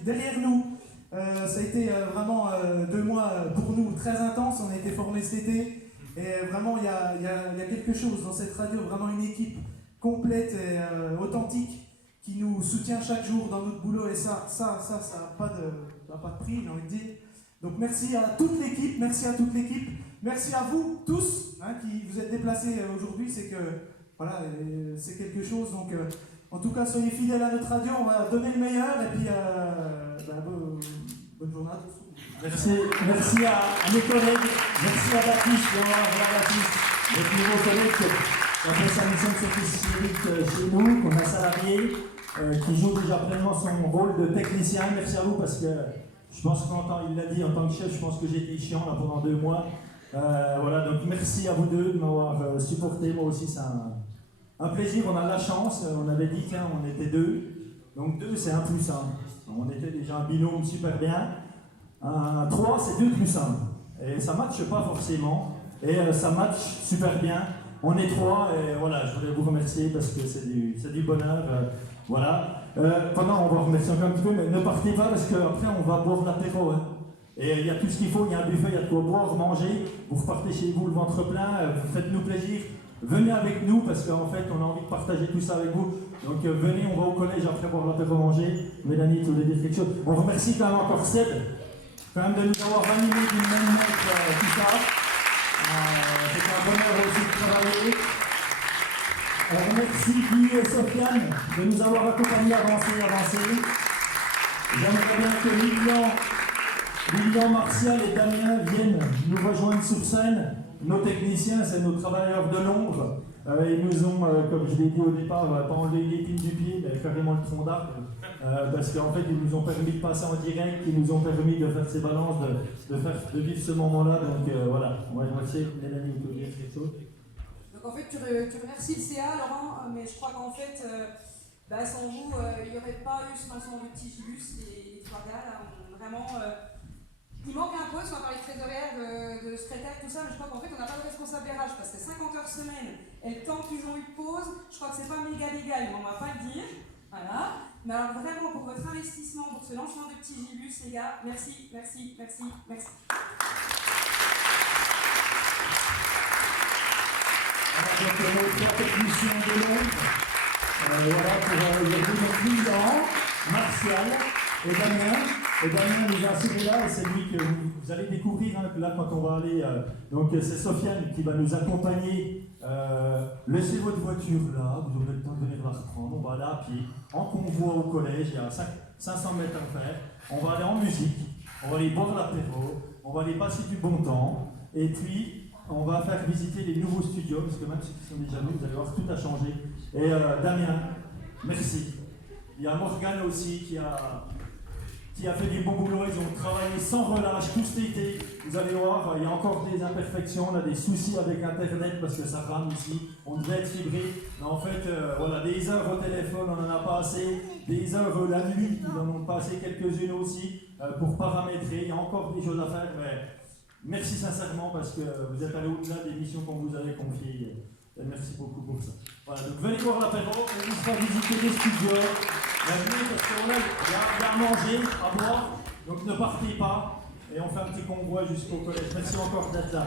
derrière nous. Ça a été vraiment 2 mois pour nous très intenses. On a été formés cet été. Et vraiment, il y a quelque chose dans cette radio, vraiment une équipe complète et authentique qui nous soutient chaque jour dans notre boulot. Et ça n'a pas de prix, j'ai envie de dire. Donc merci à toute l'équipe, merci à vous tous qui vous êtes déplacés aujourd'hui. C'est que voilà, c'est quelque chose. Donc en tout cas, soyez fidèles à notre radio. On va donner le meilleur et puis bonne journée à tous. Merci à mes collègues, merci à Baptiste, notre nouveau collègue qui a fait sa mission de service civique chez nous, qu'on a salarié, qui joue déjà pleinement son rôle de technicien. Merci à vous parce que je pense qu'il l'a dit en tant que chef, je pense que j'ai été chiant là pendant 2 mois. Voilà, donc merci à vous deux de m'avoir supporté. Moi aussi, c'est un plaisir. On a de la chance. On avait dit qu'on était 2. Donc 2, c'est 1 plus 1. On était déjà un binôme super bien. 3, c'est 2 plus 1. Et ça ne matche pas forcément. Et ça match super bien. On est 3 et voilà, je voulais vous remercier parce que c'est du bonheur. Voilà. Pendant, on va remercier encore un petit peu, mais ne partez pas parce qu'après on va boire l'apéro. Et il y a tout ce qu'il faut, il y a un buffet, il y a de quoi boire, manger. Vous repartez chez vous le ventre plein, faites-nous plaisir. Venez avec nous parce qu'en fait on a envie de partager tout ça avec vous. Donc venez, on va au collège après boire l'apéro, manger. Mélanie, tu voulais dire quelque chose? On remercie quand même encore Seb, quand même de nous avoir animés d'une même note, tout ça. C'est un bonheur aussi de travailler. Alors merci Guy et Sofiane de nous avoir accompagnés, avancer. J'aimerais bien que Lilian, Martial et Damien viennent nous rejoindre sur scène. Nos techniciens, c'est nos travailleurs de l'ombre. Ils nous ont, comme je l'ai dit au départ, pas enlevé l'épine du pied, mais carrément le tronc d'arbre. Parce qu'en fait, ils nous ont permis de passer en direct, ils nous ont permis de faire ces balances, de vivre ce moment-là. Donc voilà, on va remercier Mélanie, vous dire quelque chose. Donc en fait, tu remercies le CA, Laurent, mais je crois qu'en fait, sans vous, il n'y aurait pas eu ce lancement de petit Gilus et les 3 gars. Là, vraiment, il manque un poste, on va parler de trésorière, de secrétaire, tout ça, mais je crois qu'en fait, on n'a pas de responsable RH parce que 50 heures semaine, et le temps qu'ils ont eu de pause, je crois que c'est pas méga légal, mais on va pas le dire. Voilà. Mais alors vraiment, pour votre investissement, pour ce lancement de petit Gilus, les gars, merci. Donc nos 3 techniciens de l'ombre, voilà pour aujourd'hui notre président, Martial et Damien. Et Damien nous a assuré là, et c'est lui que vous allez découvrir là quand on va aller. Donc c'est Sofiane qui va nous accompagner. Laissez votre voiture là, vous aurez le temps de venir la reprendre. On va aller à pied, en convoi au collège, il y a 500 mètres à faire. On va aller en musique, on va aller boire l'apéro, on va aller passer du bon temps. Et puis on va faire visiter les nouveaux studios, parce que même ceux qui sont déjà venus, vous allez voir, tout a changé. Et Damien, merci. Il y a Morgane aussi qui a fait du bon boulot, ils ont travaillé sans relâche tout cet été. Vous allez voir, il y a encore des imperfections, on a des soucis avec Internet parce que ça rame ici, on devrait être fibré. Mais en fait, voilà, des heures au téléphone, on n'en a pas assez. Des heures la nuit, ils en ont passé quelques-unes aussi pour paramétrer. Il y a encore des choses à faire, mais merci sincèrement parce que vous êtes allé au-delà des missions qu'on vous avait confiées. Et merci beaucoup pour ça. Voilà, donc venez voir l'apéro, on vous fera visiter les studios. Venez parce qu'on a à manger, à boire, donc ne partez pas et on fait un petit convoi jusqu'au collège. Merci encore d'être là.